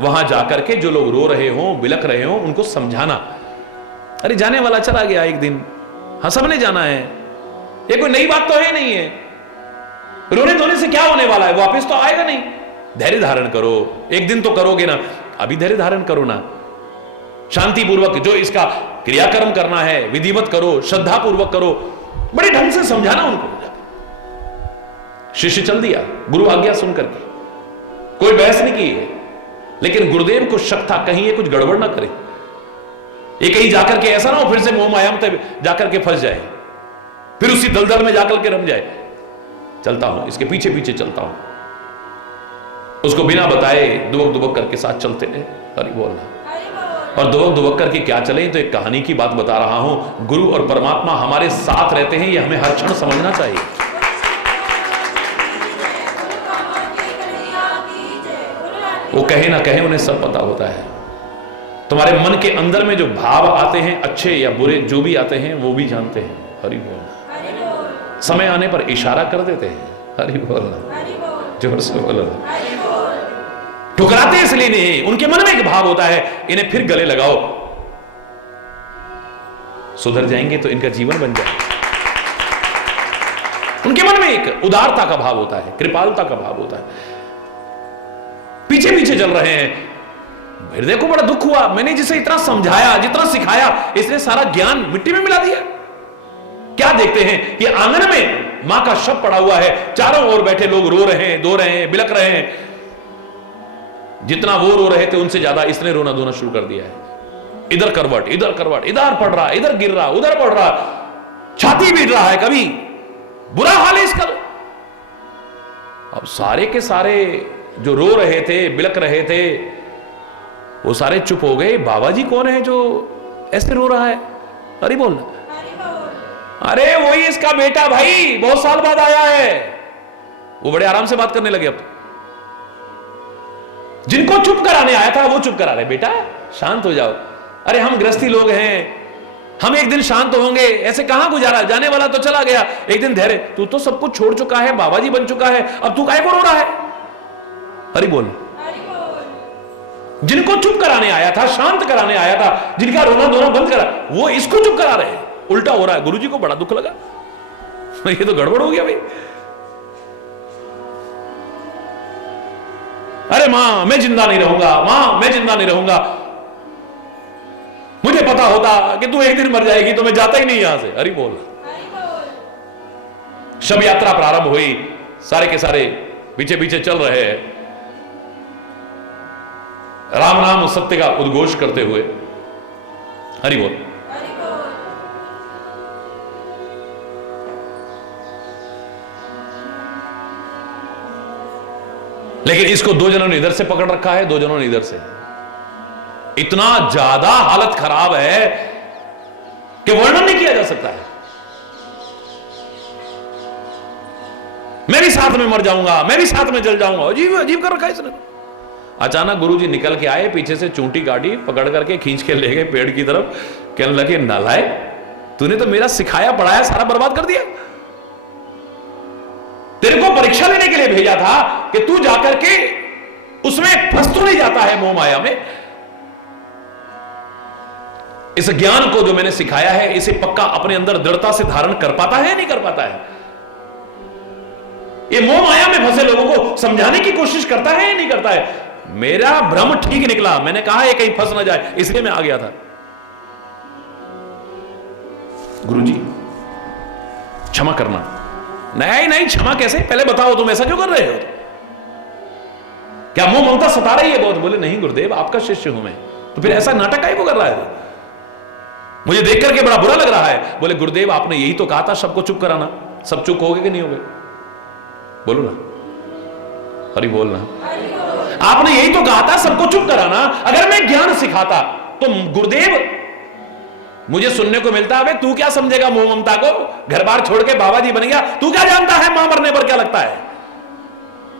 वहां जाकर के जो लोग रो रहे हो, बिलख रहे हो, उनको समझाना, अरे जाने वाला चला गया एक दिन, हाँ सबने जाना है, ये कोई नई बात तो है नहीं है, रोने धोने से क्या होने वाला है, वापस तो आएगा नहीं। धैर्य धारण करो, एक दिन तो करोगे ना, अभी धैर्य धारण करो ना, शांति पूर्वक जो इसका क्रियाकर्म करना है विधिवत करो, श्रद्धा पूर्वक करो, बड़े ढंग से समझाना उनको। शिष्य चल दिया गुरु आज्ञा सुनकर के, कोई बहस नहीं की है। लेकिन गुरुदेव को शक था कहीं ये कुछ गड़बड़ ना करे, ये कहीं जाकर के ऐसा ना हो फिर से मोह माया में जाकर के फंस जाए, फिर उसी दलदल में जाकर के रम जाए। चलता हूं, इसके पीछे पीछे चलता हूं। उसको बिना बताए दुबक दुबक करके साथ चलते रहे। हरि बोल। और दुबक दुबक करके क्या चले, तो एक कहानी की बात बता रहा हूं। गुरु और परमात्मा हमारे साथ रहते हैं, ये हमें हर क्षण समझना चाहिए। वो कहे ना कहे उन्हें सब पता होता है। तुम्हारे मन के अंदर में जो भाव आते हैं, अच्छे या बुरे जो भी आते हैं, वो भी जानते हैं। हरि बोल। समय आने पर इशारा कर देते हैं। हरि बोल। जोर से बोलो। ठुकराते इसलिए नहीं, उनके मन में एक भाव होता है, इन्हें फिर गले लगाओ, सुधर जाएंगे तो इनका जीवन बन जाएगा। उनके मन में एक उदारता का भाव होता है, कृपालुता का भाव होता है। पीछे पीछे चल रहे हैं। हृदय को बड़ा दुख हुआ, मैंने जिसे इतना समझाया, जितना सिखाया, इसने सारा ज्ञान मिट्टी में मिला दिया। क्या देखते हैं कि आंगन में मां का शव पड़ा हुआ है, चारों ओर बैठे लोग रो रहे हैं, दो रहे हैं, बिलक रहे हैं। जितना वो रो रहे थे उनसे ज्यादा इसने रोना धोना शुरू कर दिया है। इधर करवट, इधर करवट, इधर पड़ रहा, इधर गिर रहा, उधर पड़ रहा, छाती पीट रहा है, कभी बुरा हाल है इसका। अब सारे के सारे जो रो रहे थे, बिलक रहे थे, वो सारे चुप हो गए। बाबा जी कौन है जो ऐसे रो रहा है? अरे बोल, अरे वही इसका बेटा भाई, बहुत साल बाद आया है। वो बड़े आराम से बात करने लगे। अब जिनको चुप कराने आया था वो चुप करा रहे, बेटा शांत हो जाओ। अरे हम गृहस्थी लोग हैं, हम एक दिन शांत होंगे, ऐसे कहां गुजारा, जाने वाला तो चला गया, एक दिन धैर्य। तू तो सब कुछ छोड़ चुका है, बाबा जी बन चुका है, अब तू काहे को रो रहा है? हरि बोल। जिनको चुप कराने आया था, शांत कराने आया था, जिनका रोना धोना बंद करा, वो इसको चुप करा रहे हैं। उल्टा हो रहा है। गुरुजी को बड़ा दुख लगा, ये तो गड़बड़ हो गया भाई। अरे मां मैं जिंदा नहीं रहूंगा, मां मैं जिंदा नहीं रहूंगा, मुझे पता होता कि तू एक दिन मर जाएगी तो मैं जाता ही नहीं यहां से। हरि बोल। शव यात्रा प्रारंभ हुई, सारे के सारे पीछे पीछे चल रहे हैं, राम नाम सत्य का उद्घोष करते हुए। हरि बोल। लेकिन इसको दो जनों ने इधर से पकड़ रखा है, दो जनों ने इधर से। इतना ज्यादा हालत खराब है कि वर्णन नहीं किया जा सकता है। मैं भी साथ में मर जाऊंगा, मैं भी साथ में जल जाऊंगा, अजीब अजीब कर रखा है इसने। अचानक गुरुजी निकल के आए, पीछे से चूंटी काटी, पकड़ करके खींच के ले गए पेड़ की तरफ। कहने लगे, नालायक, तूने तो मेरा सिखाया पढ़ाया सारा बर्बाद कर दिया। तेरे को परीक्षा लेने के लिए भेजा था कि तू जाकर के उसमें फंस तो नहीं जाता है मोह माया में। इस ज्ञान को जो मैंने सिखाया है, इसे पक्का अपने अंदर दृढ़ता से धारण कर पाता है, नहीं कर पाता है? ये मोह माया में फंसे लोगों को समझाने की कोशिश करता है या नहीं करता है? मेरा भ्रम ठीक निकला, मैंने कहा ये कहीं फंस ना जाए, इसलिए मैं आ गया था। गुरुजी क्षमा करना। नहीं नहीं, क्षमा कैसे? पहले बताओ तुम ऐसा क्यों कर रहे हो? क्या मोह ममता सता रही है बहुत? बोले नहीं गुरुदेव, आपका शिष्य हूं मैं। तो फिर ऐसा नाटक काहे को कर रहा है? मुझे देख करके बड़ा बुरा लग रहा है। बोले गुरुदेव, आपने यही तो कहा था सबको चुप कराना, सब चुप हो गए कि नहीं हो गए? बोलो ना, हरि बोलना। आपने यही तो कहा था सबको चुप कराना। अगर मैं ज्ञान सिखाता तो गुरुदेव, मुझे सुनने को मिलता है, तू क्या समझेगा मोह ममता को? घर बार छोड़ के बाबा जी बन गया, तू क्या जानता है मां मरने पर क्या लगता है?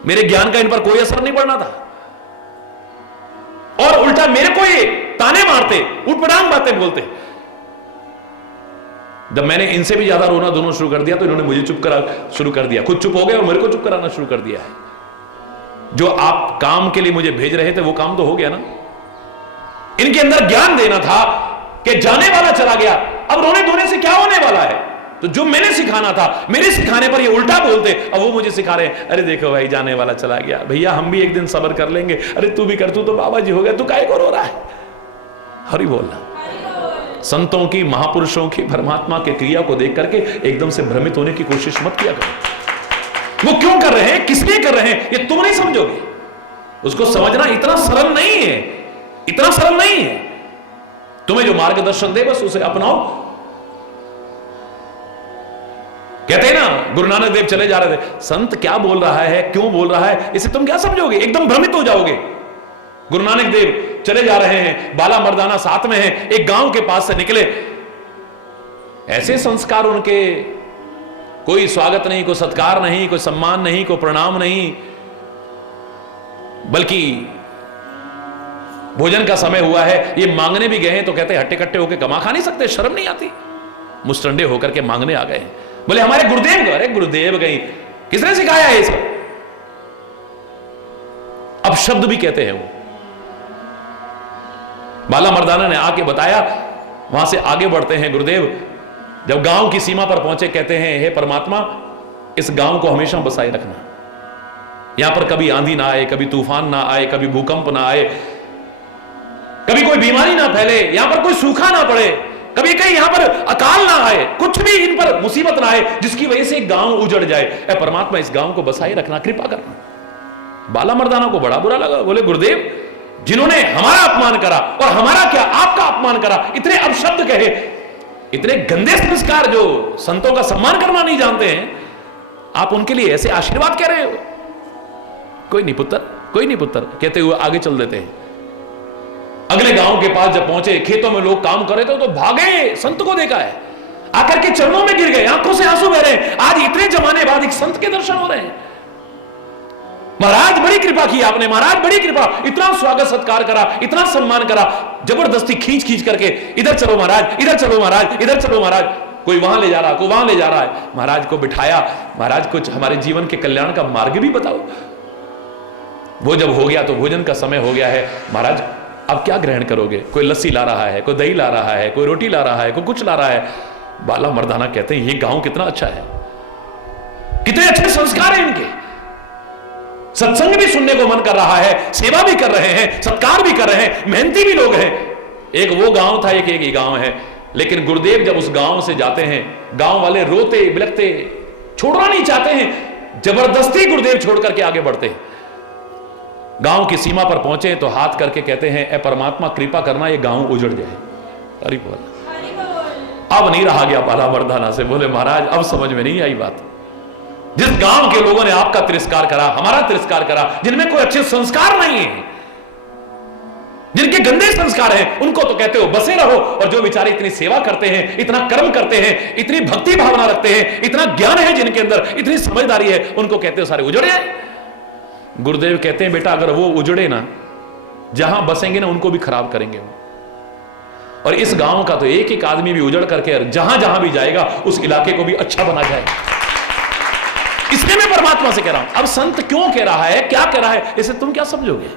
मेरे ज्ञान का इन पर कोई असर नहीं पड़ना था, और उल्टा मेरे को ये ताने मारते, उठपटांग बातें बोलते। जब मैंने इनसे भी ज्यादा रोना धोना शुरू कर दिया तो इन्होंने मुझे चुप करा शुरू कर दिया, खुद चुप हो गए और मेरे को चुप कराना शुरू कर दिया है। जो आप काम के लिए मुझे भेज रहे थे वो काम तो हो गया ना। इनके अंदर ज्ञान देना था कि जाने वाला चला गया, अब रोने धोने से क्या होने वाला है? तो जो मैंने सिखाना था, मेरे सिखाने पर ये उल्टा बोलते, अब वो मुझे सिखा रहे हैं, अरे देखो भाई जाने वाला चला गया, भैया हम भी एक दिन सब्र कर लेंगे। अरे तू भी कर, तू तो बाबा जी हो गया, तू काहे को रो रहा है? हरि बोलना। संतों की, महापुरुषों की, परमात्मा के क्रिया को देख करके एकदम से भ्रमित होने की कोशिश मत किया करो। वो क्यों कर रहे हैं, किसलिए कर रहे हैं, ये तुम नहीं समझोगे। उसको समझना इतना सरल नहीं है, इतना सरल नहीं है। तुम्हें जो मार्गदर्शन दे बस उसे अपनाओ। कहते हैं ना, गुरु नानक देव चले जा रहे थे, संत क्या बोल रहा है, क्यों बोल रहा है, इसे तुम क्या समझोगे, एकदम भ्रमित हो जाओगे। गुरु नानक देव चले जा रहे हैं, बाला मर्दाना साथ में है, एक गांव के पास से निकले, ऐसे संस्कार उनके, कोई स्वागत नहीं, कोई सत्कार नहीं, कोई सम्मान नहीं, कोई प्रणाम नहीं, बल्कि भोजन का समय हुआ है, ये मांगने भी गए हैं तो कहते हट्टे कट्टे होकर कमा खा नहीं सकते, शर्म नहीं आती, मुस्टंडे होकर के मांगने आ गए हैं। बोले हमारे गुरुदेव गए। अरे गुरुदेव गई, किसने सिखाया है ये सब? अब शब्द भी कहते हैं वो। बाला मर्दाना ने आके बताया, वहां से आगे बढ़ते हैं गुरुदेव। जब गांव की सीमा पर पहुंचे, कहते हैं हे परमात्मा, इस गांव को हमेशा बसाए रखना, यहां पर कभी आंधी ना आए, कभी तूफान ना आए, कभी भूकंप ना आए, कभी कोई बीमारी ना फैले, यहां पर कोई सूखा ना पड़े, कभी कहीं यहां पर अकाल ना आए, कुछ भी इन पर मुसीबत ना आए जिसकी वजह से गांव उजड़ जाए। ऐ परमात्मा इस गांव को बसाए रखना, कृपा करना। बाला मर्दाना को बड़ा बुरा लगा, बोले गुरुदेव जिन्होंने हमारा अपमान करा और हमारा क्या आपका अपमान करा, इतने अपशब्द कहे, इतने गंदे संस्कार, जो संतों का सम्मान करना नहीं जानते हैं, आप उनके लिए ऐसे आशीर्वाद कह रहे हो। कोई नहीं पुत्र, कोई नहीं पुत्र कहते हुए आगे चल देते हैं। अगले गांव के पास जब पहुंचे, खेतों में लोग काम कर रहे थे तो भागे, संत को देखा है, आकर के चरणों में गिर गए, आंखों से आंसू बह रहे हैं। आज इतने जमाने बाद एक संत के दर्शन हो रहे हैं। महाराज बड़ी कृपा की आपने, महाराज बड़ी कृपा, इतना स्वागत सत्कार करा, इतना सम्मान करा, जबरदस्ती खींच खींच करके इधर चलो महाराज, इधर चलो महाराज, इधर चलो महाराज, कोई वहां ले जा रहा, कोई वहां ले जा रहा है। महाराज को बिठाया, महाराज कुछ हमारे जीवन के कल्याण का मार्ग भी बताओ। वो जब हो गया तो भोजन का समय हो गया है, महाराज अब क्या ग्रहण करोगे? कोई लस्सी ला रहा है, कोई दही ला रहा है, कोई रोटी ला रहा है, कोई कुछ ला रहा है। बाला मर्दाना कहते हैं ये गांव कितना अच्छा है, कितने अच्छे संस्कार हैं इनके, सत्संग भी सुनने को मन कर रहा है, सेवा भी कर रहे हैं, सत्कार भी कर रहे हैं, मेहनती भी लोग हैं। एक वो गांव था, एक ही गांव है, लेकिन गुरुदेव जब उस गांव से जाते हैं, गांव वाले रोते बिलखते, छोड़ना नहीं चाहते हैं, जबरदस्ती गुरुदेव छोड़ करके आगे बढ़ते हैं। गांव की सीमा पर पहुंचे तो हाथ करके कहते हैं ए परमात्मा कृपा करना ये गांव उजड़ जाए। अरे बोल, अब नहीं रहा गया बाला मर्दाना से। बोले महाराज अब समझ में नहीं आई बात, जिस गांव के लोगों ने आपका तिरस्कार करा, हमारा तिरस्कार करा, जिनमें कोई अच्छे संस्कार नहीं है, जिनके गंदे संस्कार हैं, उनको तो कहते हो बसे रहो, और जो बेचारे इतनी सेवा करते हैं, इतना कर्म करते हैं, इतनी भक्ति भावना रखते हैं, इतना ज्ञान है जिनके अंदर, इतनी समझदारी है, उनको कहते हो सारे उजड़े हैं। गुरुदेव कहते हैं बेटा अगर वो उजड़े ना, जहां बसेंगे ना उनको भी खराब करेंगे वो। और इस गांव का तो एक एक आदमी भी उजड़ करके जहां जहां भी जाएगा उस इलाके को भी अच्छा बना जाएगा। इसलिए मैं परमात्मा से कह रहा हूं, अब संत क्यों कह रहा है, क्या कह रहा है, इसे तुम क्या समझोगे?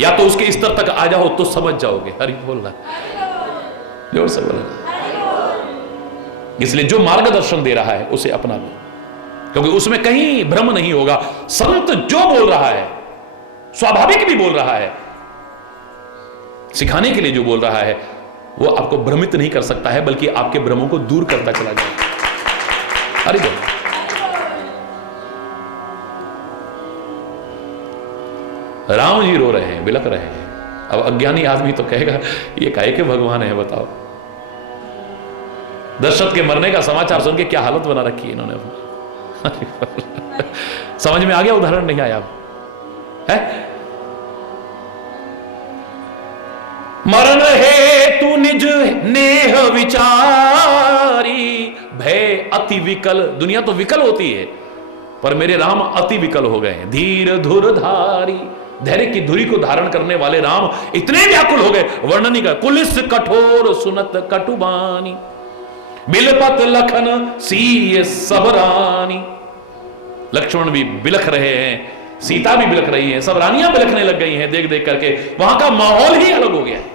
या तो उसके स्तर तक आ जाओ तो समझ जाओगे। हरि बोलना, जोर से बोलना। इसलिए जो मार्गदर्शन दे रहा है उसे अपना लो, क्योंकि उसमें कहीं भ्रम नहीं होगा। संत जो बोल रहा है, स्वाभाविक भी बोल रहा है, सिखाने के लिए जो बोल रहा है, वो आपको भ्रमित नहीं कर सकता है, बल्कि आपके भ्रमों को दूर करता चला जाएगा। हरि बोल। राम जी रो रहे हैं, बिलख रहे हैं। अब अज्ञानी आदमी तो कहेगा ये काहे के भगवान है बताओ। दशरथ के मरने का समाचार सुन के क्या हालत बना रखी है इन्होंने। समझ में आ गया? उदाहरण नहीं आया है? मरण है तू निज नेह विचारी, भय अति विकल। दुनिया तो विकल होती है, पर मेरे राम अति विकल हो गए हैं। धीर धुर धारी, धैर्य की धुरी को धारण करने वाले राम इतने व्याकुल हो गए, वर्णन नहीं कर। कुलिस कठोर सुनत कटुबानी, बिलपत लखन सीय सबरानी। लक्ष्मण भी बिलख रहे हैं, सीता भी बिलख रही है, सब रानियां बिलखने लग गई हैं देख देख करके। वहां का माहौल ही अलग हो गया है।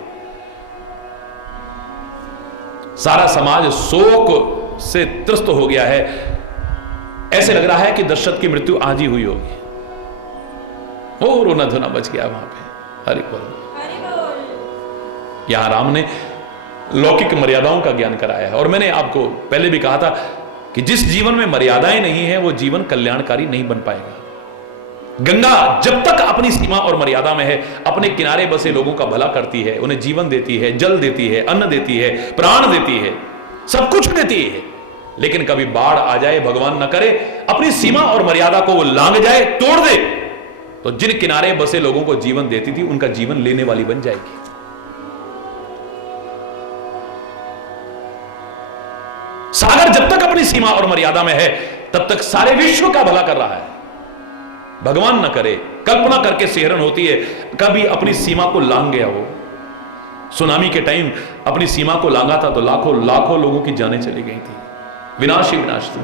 सारा समाज शोक से त्रस्त हो गया है। ऐसे लग रहा है कि दशरथ की मृत्यु आज ही हुई होगी। वो रोना धोना बच गया वहां पे। हरि बोल। यहां राम ने लौकिक मर्यादाओं का ज्ञान कराया है। और मैंने आपको पहले भी कहा था कि जिस जीवन में मर्यादाएं नहीं है वो जीवन कल्याणकारी नहीं बन पाएगा। गंगा जब तक अपनी सीमा और मर्यादा में है, अपने किनारे बसे लोगों का भला करती है, उन्हें जीवन देती है, जल देती है, अन्न देती है, प्राण देती है, सब कुछ देती है। लेकिन कभी बाढ़ आ जाए, भगवान न करे, अपनी सीमा और मर्यादा को वो लांघ जाए, तोड़ दे, तो जिन किनारे बसे लोगों को जीवन देती थी उनका जीवन लेने वाली बन जाएगी। सागर जब तक अपनी सीमा और मर्यादा में है तब तक सारे विश्व का भला कर रहा है। भगवान न करे, कल्पना करके सिहरन होती है, कभी अपनी सीमा को लांघ गया हो। सुनामी के टाइम अपनी सीमा को लांघा था तो लाखों लाखों लोगों की जानें चली गई थी, विनाश ही विनाश थी।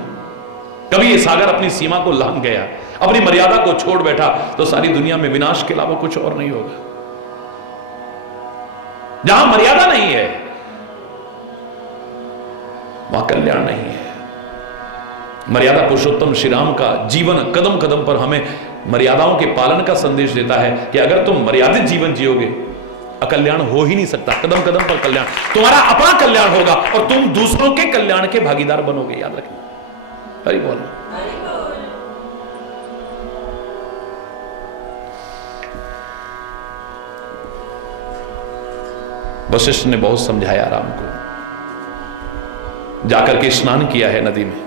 कभी ये सागर अपनी सीमा को लांघ गया, अपनी मर्यादा को छोड़ बैठा, तो सारी दुनिया में विनाश के अलावा कुछ और नहीं होगा। जहां मर्यादा नहीं है वहां कल्याण नहीं है। मर्यादा पुरुषोत्तम श्री राम का जीवन कदम कदम पर हमें मर्यादाओं के पालन का संदेश देता है कि अगर तुम मर्यादित जीवन जियोगे, अकल्याण हो ही नहीं सकता। कदम कदम पर कल्याण, तुम्हारा अपना कल्याण होगा और तुम दूसरों के कल्याण के भागीदार बनोगे, याद रखना। हरि बोल। वशिष्ठ ने बहुत समझाया राम को, जाकर के स्नान किया है नदी में।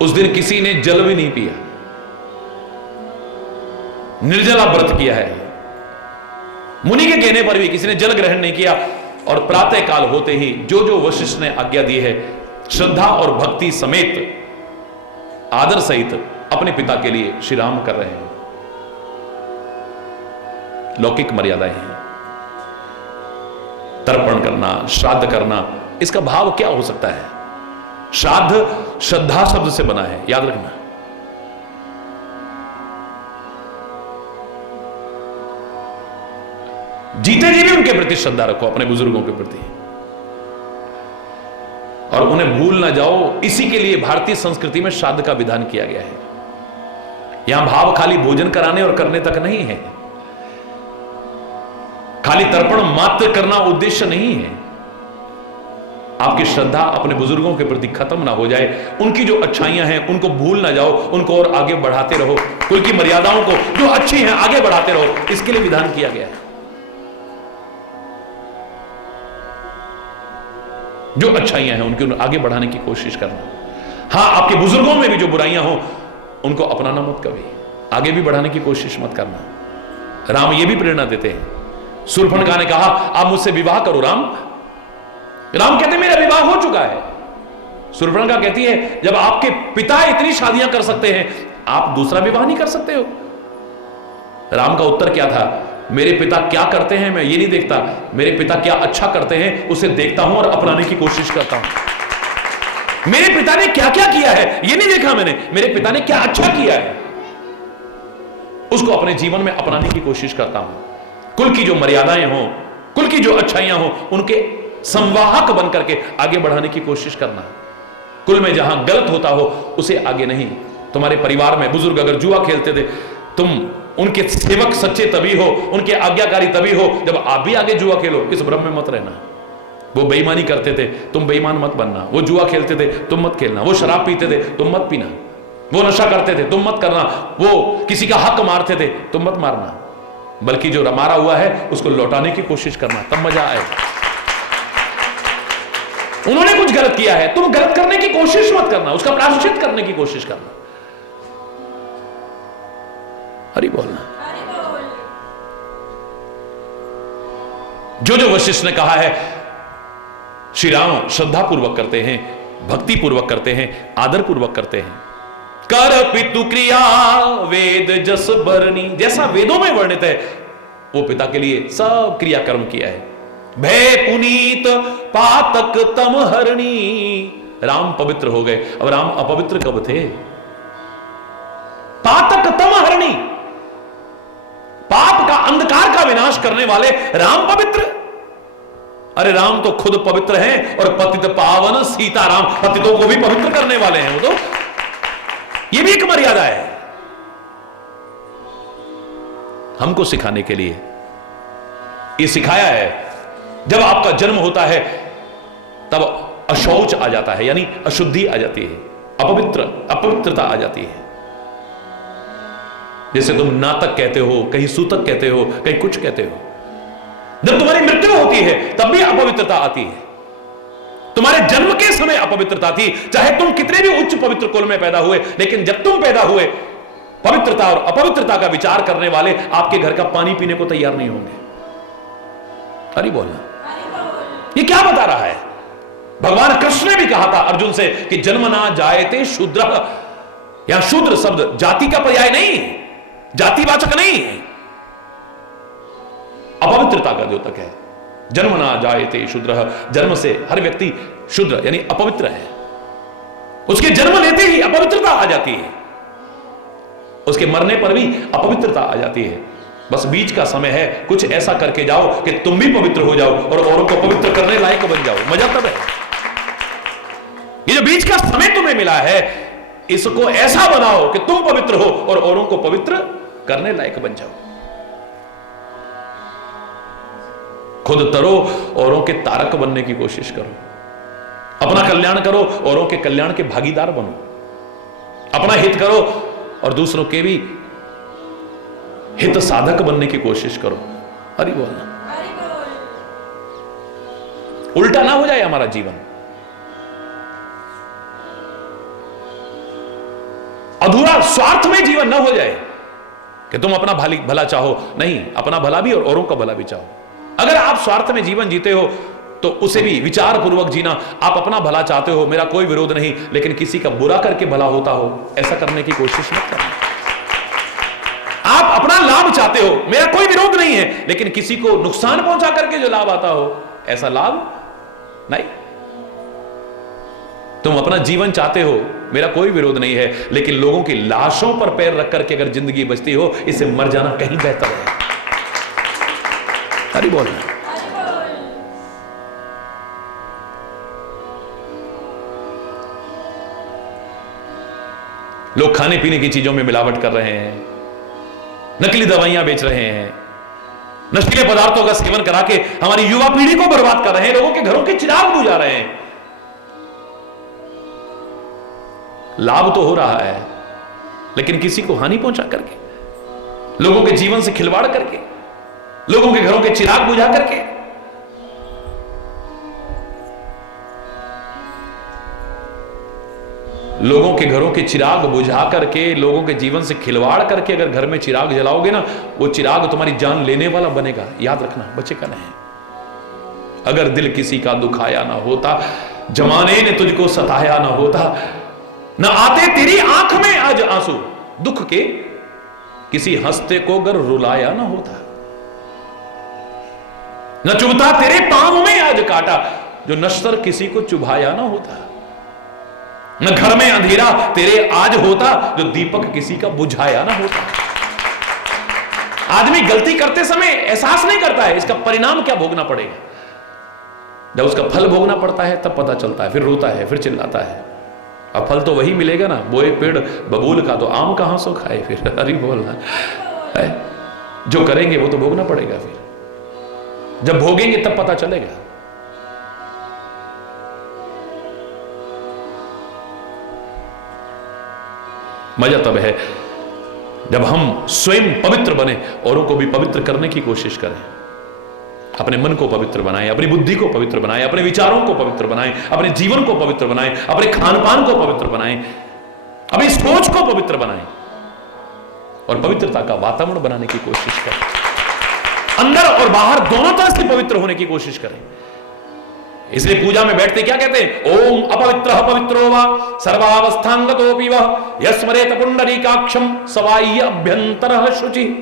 उस दिन किसी ने जल भी नहीं पिया, निर्जला व्रत किया है। मुनि के कहने पर भी किसी ने जल ग्रहण नहीं किया। और प्रातः काल होते ही जो जो वशिष्ठ ने आज्ञा दी है, श्रद्धा और भक्ति समेत आदर सहित अपने पिता के लिए श्री राम कर रहे हैं। लौकिक मर्यादाएं हैं। तर्पण करना, श्राद्ध करना, इसका भाव क्या हो सकता है? श्राद्ध श्रद्धा शब्द से बना है, याद रखना। जीते जी भी उनके प्रति श्रद्धा रखो, अपने बुजुर्गों के प्रति, और उन्हें भूल ना जाओ। इसी के लिए भारतीय संस्कृति में श्राद्ध का विधान किया गया है। यहां भाव खाली भोजन कराने और करने तक नहीं है, खाली तर्पण मात्र करना उद्देश्य नहीं है। आपकी श्रद्धा अपने बुजुर्गों के प्रति खत्म ना हो जाए, उनकी जो अच्छाइयां हैं उनको भूल ना जाओ, उनको और आगे बढ़ाते रहो। कुल की मर्यादाओं को जो अच्छी हैं आगे बढ़ाते रहो, इसके लिए विधान किया गया है। जो अच्छाइयां हैं उनकी आगे बढ़ाने की कोशिश करना। हां, आपके बुजुर्गों में भी जो बुराइयां हो उनको अपनाना मत, कभी आगे भी बढ़ाने की कोशिश मत करना। राम ये भी प्रेरणा देते हैं। शूर्पणखा ने कहा आप मुझसे विवाह करो राम। राम कहते मेरा विवाह हो चुका है। शूर्पणखा कहती है जब आपके पिता इतनी शादियां कर सकते हैं, आप दूसरा विवाह नहीं कर सकते हो? राम का उत्तर क्या था? मेरे पिता क्या करते हैं मैं ये नहीं देखता, मेरे पिता क्या अच्छा करते हैं उसे देखता हूं और अपनाने की कोशिश करता हूं। मेरे पिता ने क्या क्या किया है ये नहीं देखा मैंने, मेरे पिता ने क्या अच्छा किया है उसको अपने जीवन में अपनाने की कोशिश करता हूं। कुल की जो मर्यादाएं हों, कुल की जो अच्छाइयां हों, उनके संवाहक बनकर के आगे बढ़ाने की कोशिश करना। कुल में जहां गलत होता हो उसे आगे नहीं। तुम्हारे परिवार में बुजुर्ग अगर जुआ खेलते थे, तुम उनके सेवक सच्चे तभी हो, उनके आज्ञाकारी तभी हो जब आप भी आगे जुआ खेलो। इस भ्रम में मत रहना। वो बेईमानी करते थे, तुम बेईमान मत बनना। वो जुआ खेलते थे, तुम मत खेलना। वो शराब पीते थे, तुम मत पीना। वो नशा करते थे, तुम मत करना। वो किसी का हक मारते थे, तुम मत मारना। बल्कि जो मारा हुआ है उसको लौटाने की कोशिश करना, तब मजा आए। उन्होंने कुछ गलत किया है, तुम गलत करने की कोशिश मत करना, उसका प्रायश्चित करने की कोशिश करना। हरि बोलना। जो जो वशिष्ठ ने कहा है श्री राम श्रद्धा पूर्वक करते हैं, भक्ति पूर्वक करते हैं, आदर पूर्वक करते हैं। कर पितु क्रिया वेद जस बरनी, जैसा वेदों में वर्णित है वो पिता के लिए सब क्रिया कर्म किया है। भय पुनीत पातक तम हरणी, राम पवित्र हो गए। अब राम अपवित्र कब थे? पातक तम हरणी, पाप का अंधकार का विनाश करने वाले राम पवित्र। अरे राम तो खुद पवित्र हैं और पतित पावन सीताराम पतितों को भी पवित्र करने वाले हैं। वो तो ये भी एक मर्यादा है हमको सिखाने के लिए। ये सिखाया है जब आपका जन्म होता है तब अशौच आ जाता है, यानी अशुद्धि आ जाती है, अपवित्रता आ जाती है। जैसे तुम नातक कहते हो, कहीं सूतक कहते हो, कहीं कुछ कहते हो। जब तुम्हारी मृत्यु होती है तब भी अपवित्रता आती है। तुम्हारे जन्म के समय अपवित्रता थी, चाहे तुम कितने भी उच्च पवित्र कुल में पैदा हुए, लेकिन जब तुम पैदा हुए पवित्रता और अपवित्रता का विचार करने वाले आपके घर का पानी पीने को तैयार नहीं होंगे। हरि बोलना। ये क्या बता रहा है? भगवान कृष्ण ने भी कहा था अर्जुन से कि जन्म ना जायते शूद्र। यहां शूद्र शब्द जाति का पर्याय नहीं है, जातिवाचक नहीं है, अपवित्रता का द्योतक है। जन्म ना जायते शूद्र, जन्म से हर व्यक्ति शूद्र यानी अपवित्र है। उसके जन्म लेते ही अपवित्रता आ जाती है, उसके मरने पर भी अपवित्रता आ जाती है। बस बीच का समय है, कुछ ऐसा करके जाओ कि तुम भी पवित्र हो जाओ और औरों को पवित्र करने लायक बन जाओ। मजा तब है। ये जो बीच का समय तुम्हें मिला है, इसको ऐसा बनाओ कि तुम पवित्र हो और औरों को पवित्र करने लायक बन जाओ। खुद तरो, औरों के तारक बनने की कोशिश करो। अपना कल्याण करो, औरों के कल्याण के भागीदार बनो। अपना हित करो और दूसरों के भी हित साधक बनने की कोशिश करो। हरि बोलना। उल्टा ना हो जाए हमारा जीवन, अधूरा स्वार्थ में जीवन ना हो जाए कि तुम अपना भला चाहो, नहीं, अपना भला भी और औरों का भला भी चाहो। अगर आप स्वार्थ में जीवन जीते हो तो उसे भी विचार पूर्वक जीना। आप अपना भला चाहते हो, मेरा कोई विरोध नहीं, लेकिन किसी का बुरा करके भला होता हो, ऐसा करने की कोशिश मत करना। आप अपना लाभ चाहते हो, मेरा कोई विरोध नहीं है, लेकिन किसी को नुकसान पहुंचा करके जो लाभ आता हो, ऐसा लाभ नहीं। तुम अपना जीवन चाहते हो, मेरा कोई विरोध नहीं है, लेकिन लोगों की लाशों पर पैर रख करके अगर जिंदगी बचती हो, इससे मर जाना कहीं बेहतर है। हरि बोल। लोग खाने पीने की चीजों में मिलावट कर रहे हैं, नकली दवाइयां बेच रहे हैं, नशीले पदार्थों का सेवन करा के हमारी युवा पीढ़ी को बर्बाद कर रहे हैं, लोगों के घरों के चिराग बुझा रहे हैं। लाभ तो हो रहा है, लेकिन किसी को हानि पहुंचा करके, लोगों के जीवन से खिलवाड़ करके, लोगों के घरों के चिराग बुझा करके। लोगों के घरों के चिराग बुझा करके, लोगों के जीवन से खिलवाड़ करके अगर घर में चिराग जलाओगे ना, वो चिराग तुम्हारी जान लेने वाला बनेगा। याद रखना, बचेगा नहीं। अगर दिल किसी का दुखाया ना होता, जमाने ने तुझको सताया ना होता, न आते तेरी आंख में आज आंसू, दुख के किसी हंसते को अगर रुलाया ना होता, न चुभता तेरे पांव में आज काटा, जो नश्तर किसी को चुभाया ना होता, न घर में अंधेरा तेरे आज होता, जो दीपक किसी का बुझाया ना होता। आदमी गलती करते समय एहसास नहीं करता है इसका परिणाम क्या भोगना पड़ेगा। जब उसका फल भोगना पड़ता है तब पता चलता है, फिर रोता है, फिर चिल्लाता है। अब फल तो वही मिलेगा ना, बोए पेड़ बबूल का, तो आम कहां सो खाए फिर। हरि बोलना है, जो करेंगे वो तो भोगना पड़ेगा। फिर जब भोगेंगे तब पता चलेगा। मजा तब है जब हम स्वयं पवित्र बने, औरों को भी पवित्र करने की कोशिश करें। अपने मन को पवित्र बनाएं, अपनी बुद्धि को पवित्र बनाएं, अपने विचारों को पवित्र बनाएं, अपने जीवन को पवित्र बनाएं, अपने खान पान को पवित्र बनाएं, अपनी सोच को पवित्र बनाएं और पवित्रता का वातावरण बनाने की कोशिश करें। अंदर और बाहर दोनों तरह से पवित्र होने की कोशिश करें। इसलिए पूजा में बैठते क्या कहते हैं? ओम अपवित्रः पवित्रो वा सर्वावस्थांगतोऽपि वः यस्मरेत पुंडरीकाक्षं सवाह्य अभ्यंतरः शुचिः।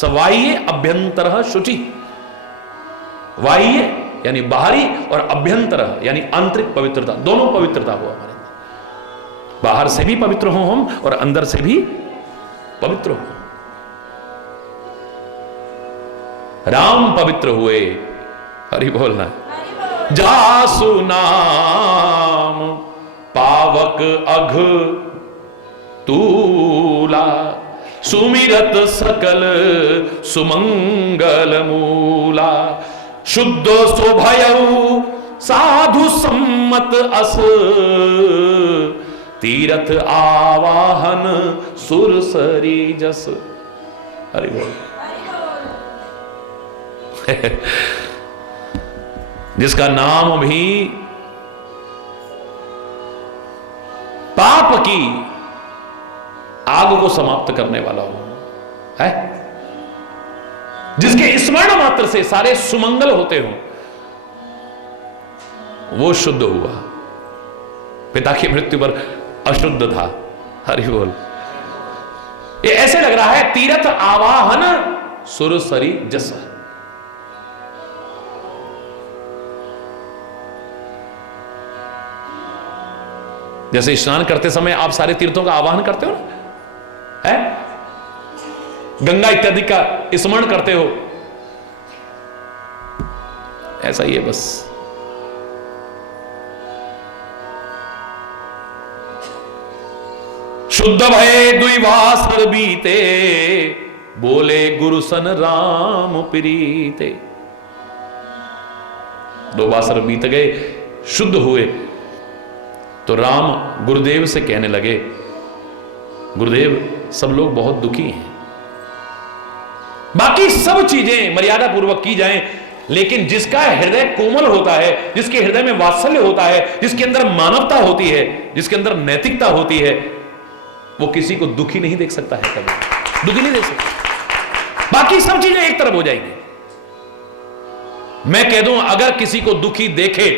सवाह्य अभ्यंतरः शुचिः। बाह्य यानी बाहरी और अभ्यंतर यानी आंतरिक पवित्रता, दोनों पवित्रता हो हमारे अंदर। बाहर से भी पवित्र हो हम और अंदर से भी पवित्र हो। राम पवित्र हुए, हरि बोलना, जासु नाम पावक अघ तूला सुमिरत सकल सुमंगल मूला शुद्ध शोभयऊ साधु सम्मत अस तीरथ आवाहन सुरसरी जस। हरि बोल। जिसका नाम भी पाप की आग को समाप्त करने वाला हो है, जिसके स्मरण मात्र से सारे सुमंगल होते हो, वो शुद्ध हुआ। पिता की मृत्यु पर अशुद्ध था। हरि बोल। ये ऐसे लग रहा है तीरथ आवाहन सुरसरी जस। जैसे स्नान करते समय आप सारे तीर्थों का आवाहन करते हो ना, है? गंगा इत्यादि का स्मरण करते हो, ऐसा ही है बस। शुद्ध भय द्विवासर बीते बोले गुरु सन राम प्रीते। 2 बासर बीत गए, शुद्ध हुए, तो राम गुरुदेव से कहने लगे, गुरुदेव सब लोग बहुत दुखी हैं, बाकी सब चीजें मर्यादा पूर्वक की जाएं, लेकिन जिसका हृदय कोमल होता है, जिसके हृदय में वात्सल्य होता है, जिसके अंदर मानवता होती है, जिसके अंदर नैतिकता होती है, वो किसी को दुखी नहीं देख सकता है, कभी दुखी नहीं देख सकता। बाकी सब चीजें एक तरफ हो जाएंगी। मैं कह दूं, अगर किसी को दुखी देखे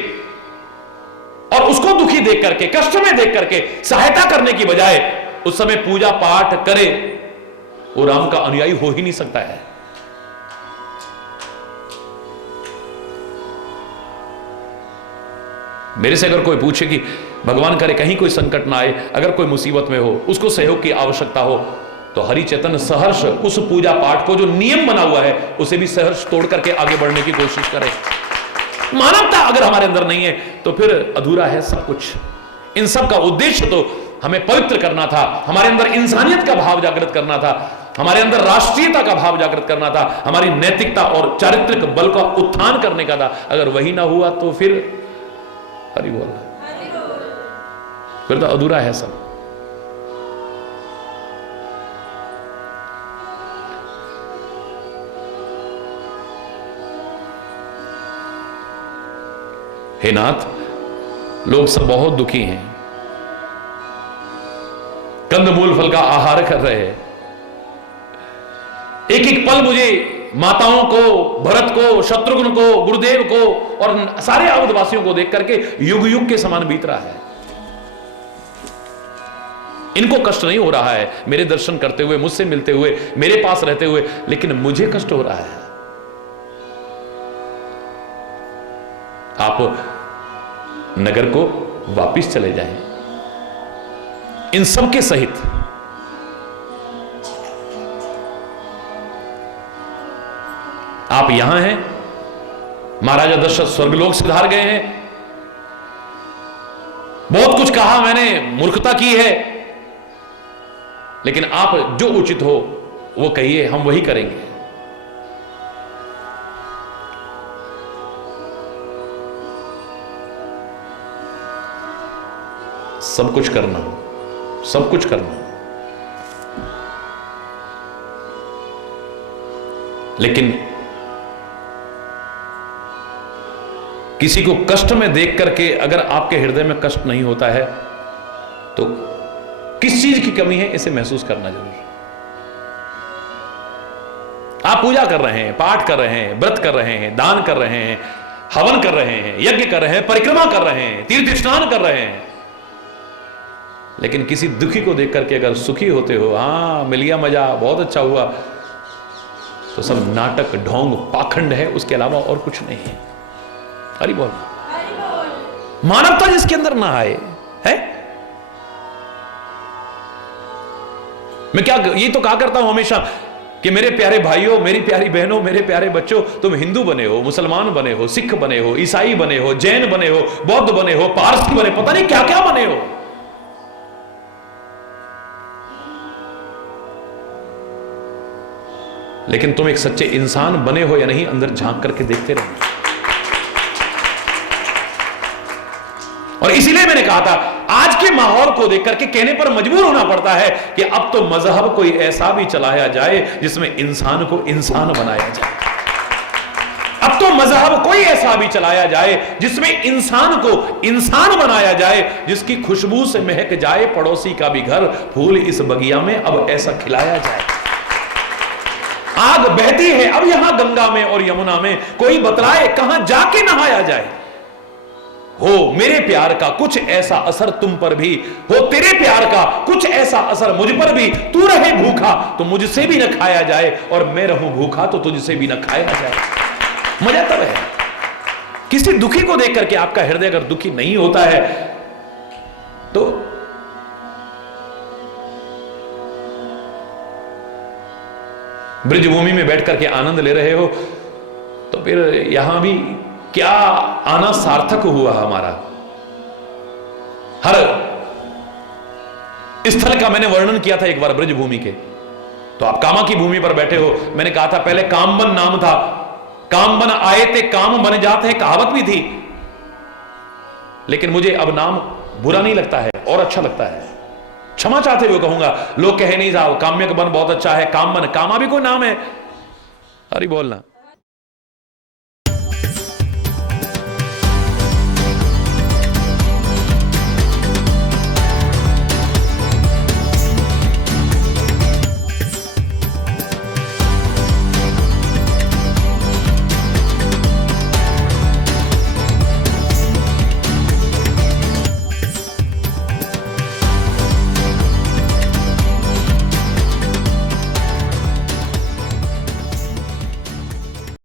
और उसको दुखी देख करके, कष्ट में देख करके सहायता करने की बजाय उस समय पूजा पाठ करे, वो राम का अनुयायी हो ही नहीं सकता है। मेरे से अगर कोई पूछे कि भगवान करे कहीं कोई संकट ना आए, अगर कोई मुसीबत में हो, उसको सहयोग की आवश्यकता हो, तो हरि चैतन्य सहर्ष उस पूजा पाठ को जो नियम बना हुआ है उसे भी सहर्ष तोड़ करके आगे बढ़ने की कोशिश करें। मानवता अगर हमारे अंदर नहीं है तो फिर अधूरा है सब कुछ। इन सब का उद्देश्य तो हमें पवित्र करना था, हमारे अंदर इंसानियत का भाव जागृत करना था, हमारे अंदर राष्ट्रीयता का भाव जागृत करना था, हमारी नैतिकता और चारित्रिक बल का उत्थान करने का था। अगर वही ना हुआ तो फिर हरि बोल, फिर तो अधूरा है सब। हे नाथ, लोग सब बहुत दुखी हैं, कंदमूल फल का आहार कर रहे हैं। एक एक पल मुझे माताओं को, भरत को, शत्रुघ्न को, गुरुदेव को और सारे अवधवासियों को देख करके युग युग के समान बीत रहा है। इनको कष्ट नहीं हो रहा है मेरे दर्शन करते हुए, मुझसे मिलते हुए, मेरे पास रहते हुए, लेकिन मुझे कष्ट हो रहा है। आप नगर को वापिस चले जाएं इन सब के सहित। आप यहां हैं, महाराजा दशरथ स्वर्गलोक सिधार गए हैं, बहुत कुछ कहा मैंने, मूर्खता की है, लेकिन आप जो उचित हो वो कहिए, हम वही करेंगे। सब कुछ करना, सब कुछ करना, लेकिन किसी को कष्ट में देख करके अगर आपके हृदय में कष्ट नहीं होता है तो किस चीज की कमी है इसे महसूस करना जरूर। आप पूजा कर रहे हैं, पाठ कर रहे हैं, व्रत कर रहे हैं, दान कर रहे हैं, हवन कर रहे हैं, यज्ञ कर रहे हैं, परिक्रमा कर रहे हैं, तीर्थ स्नान कर रहे हैं, लेकिन किसी दुखी को देख करके अगर सुखी होते हो, हाँ मिल गया मजा, बहुत अच्छा हुआ, तो सब नाटक, ढोंग, पाखंड है, उसके अलावा और कुछ नहीं है। हरि बोल। मानवता जिसके अंदर ना आए है। मैं क्या ये तो कहा करता हूं हमेशा कि मेरे प्यारे भाइयों, मेरी प्यारी बहनों, मेरे प्यारे बच्चों, तुम हिंदू बने हो, मुसलमान बने हो, सिख बने हो, ईसाई बने हो, जैन बने हो, बौद्ध बने हो, पारसी बने, पता नहीं क्या क्या बने हो, लेकिन तुम एक सच्चे इंसान बने हो या नहीं, अंदर झांक करके देखते रहो। और इसीलिए मैंने कहा था, आज के माहौल को देख करके कहने पर मजबूर होना पड़ता है कि अब तो मजहब कोई ऐसा भी चलाया जाए जिसमें इंसान को इंसान बनाया जाए। अब तो मजहब कोई ऐसा भी चलाया जाए जिसमें इंसान को इंसान बनाया जाए, जिसकी खुशबू से महक जाए पड़ोसी का भी घर, फूल इस बगिया में अब ऐसा खिलाया जाए। आग बहती है अब यहां गंगा में और यमुना में, कोई बतलाए कहां जाके नहाया जाए। हो मेरे प्यार का कुछ ऐसा असर तुम पर भी, हो तेरे प्यार का कुछ ऐसा असर मुझ पर भी, तू रहे भूखा तो मुझसे भी न खाया जाए, और मैं रहूं भूखा तो तुझसे भी न खाया जाए। मजा तब है किसी दुखी को देख करके। आपका हृदय अगर दुखी नहीं होता है तो ब्रिजभूमि में बैठ करके आनंद ले रहे हो तो फिर यहां भी क्या आना सार्थक हुआ हमारा। हर स्थल का मैंने वर्णन किया था एक बार ब्रिजभूमि के, तो आप कामा की भूमि पर बैठे हो। मैंने कहा था पहले कामबन नाम था, काम बन आए थे काम बन जाते हैं, कहावत भी थी। लेकिन मुझे अब नाम बुरा नहीं लगता है और अच्छा लगता है। क्षमा चाहते हुए कहूंगा, लोग कहे नहीं साहब काम्य का बन बहुत अच्छा है, काम बन, कामा भी कोई नाम है। अरे बोलना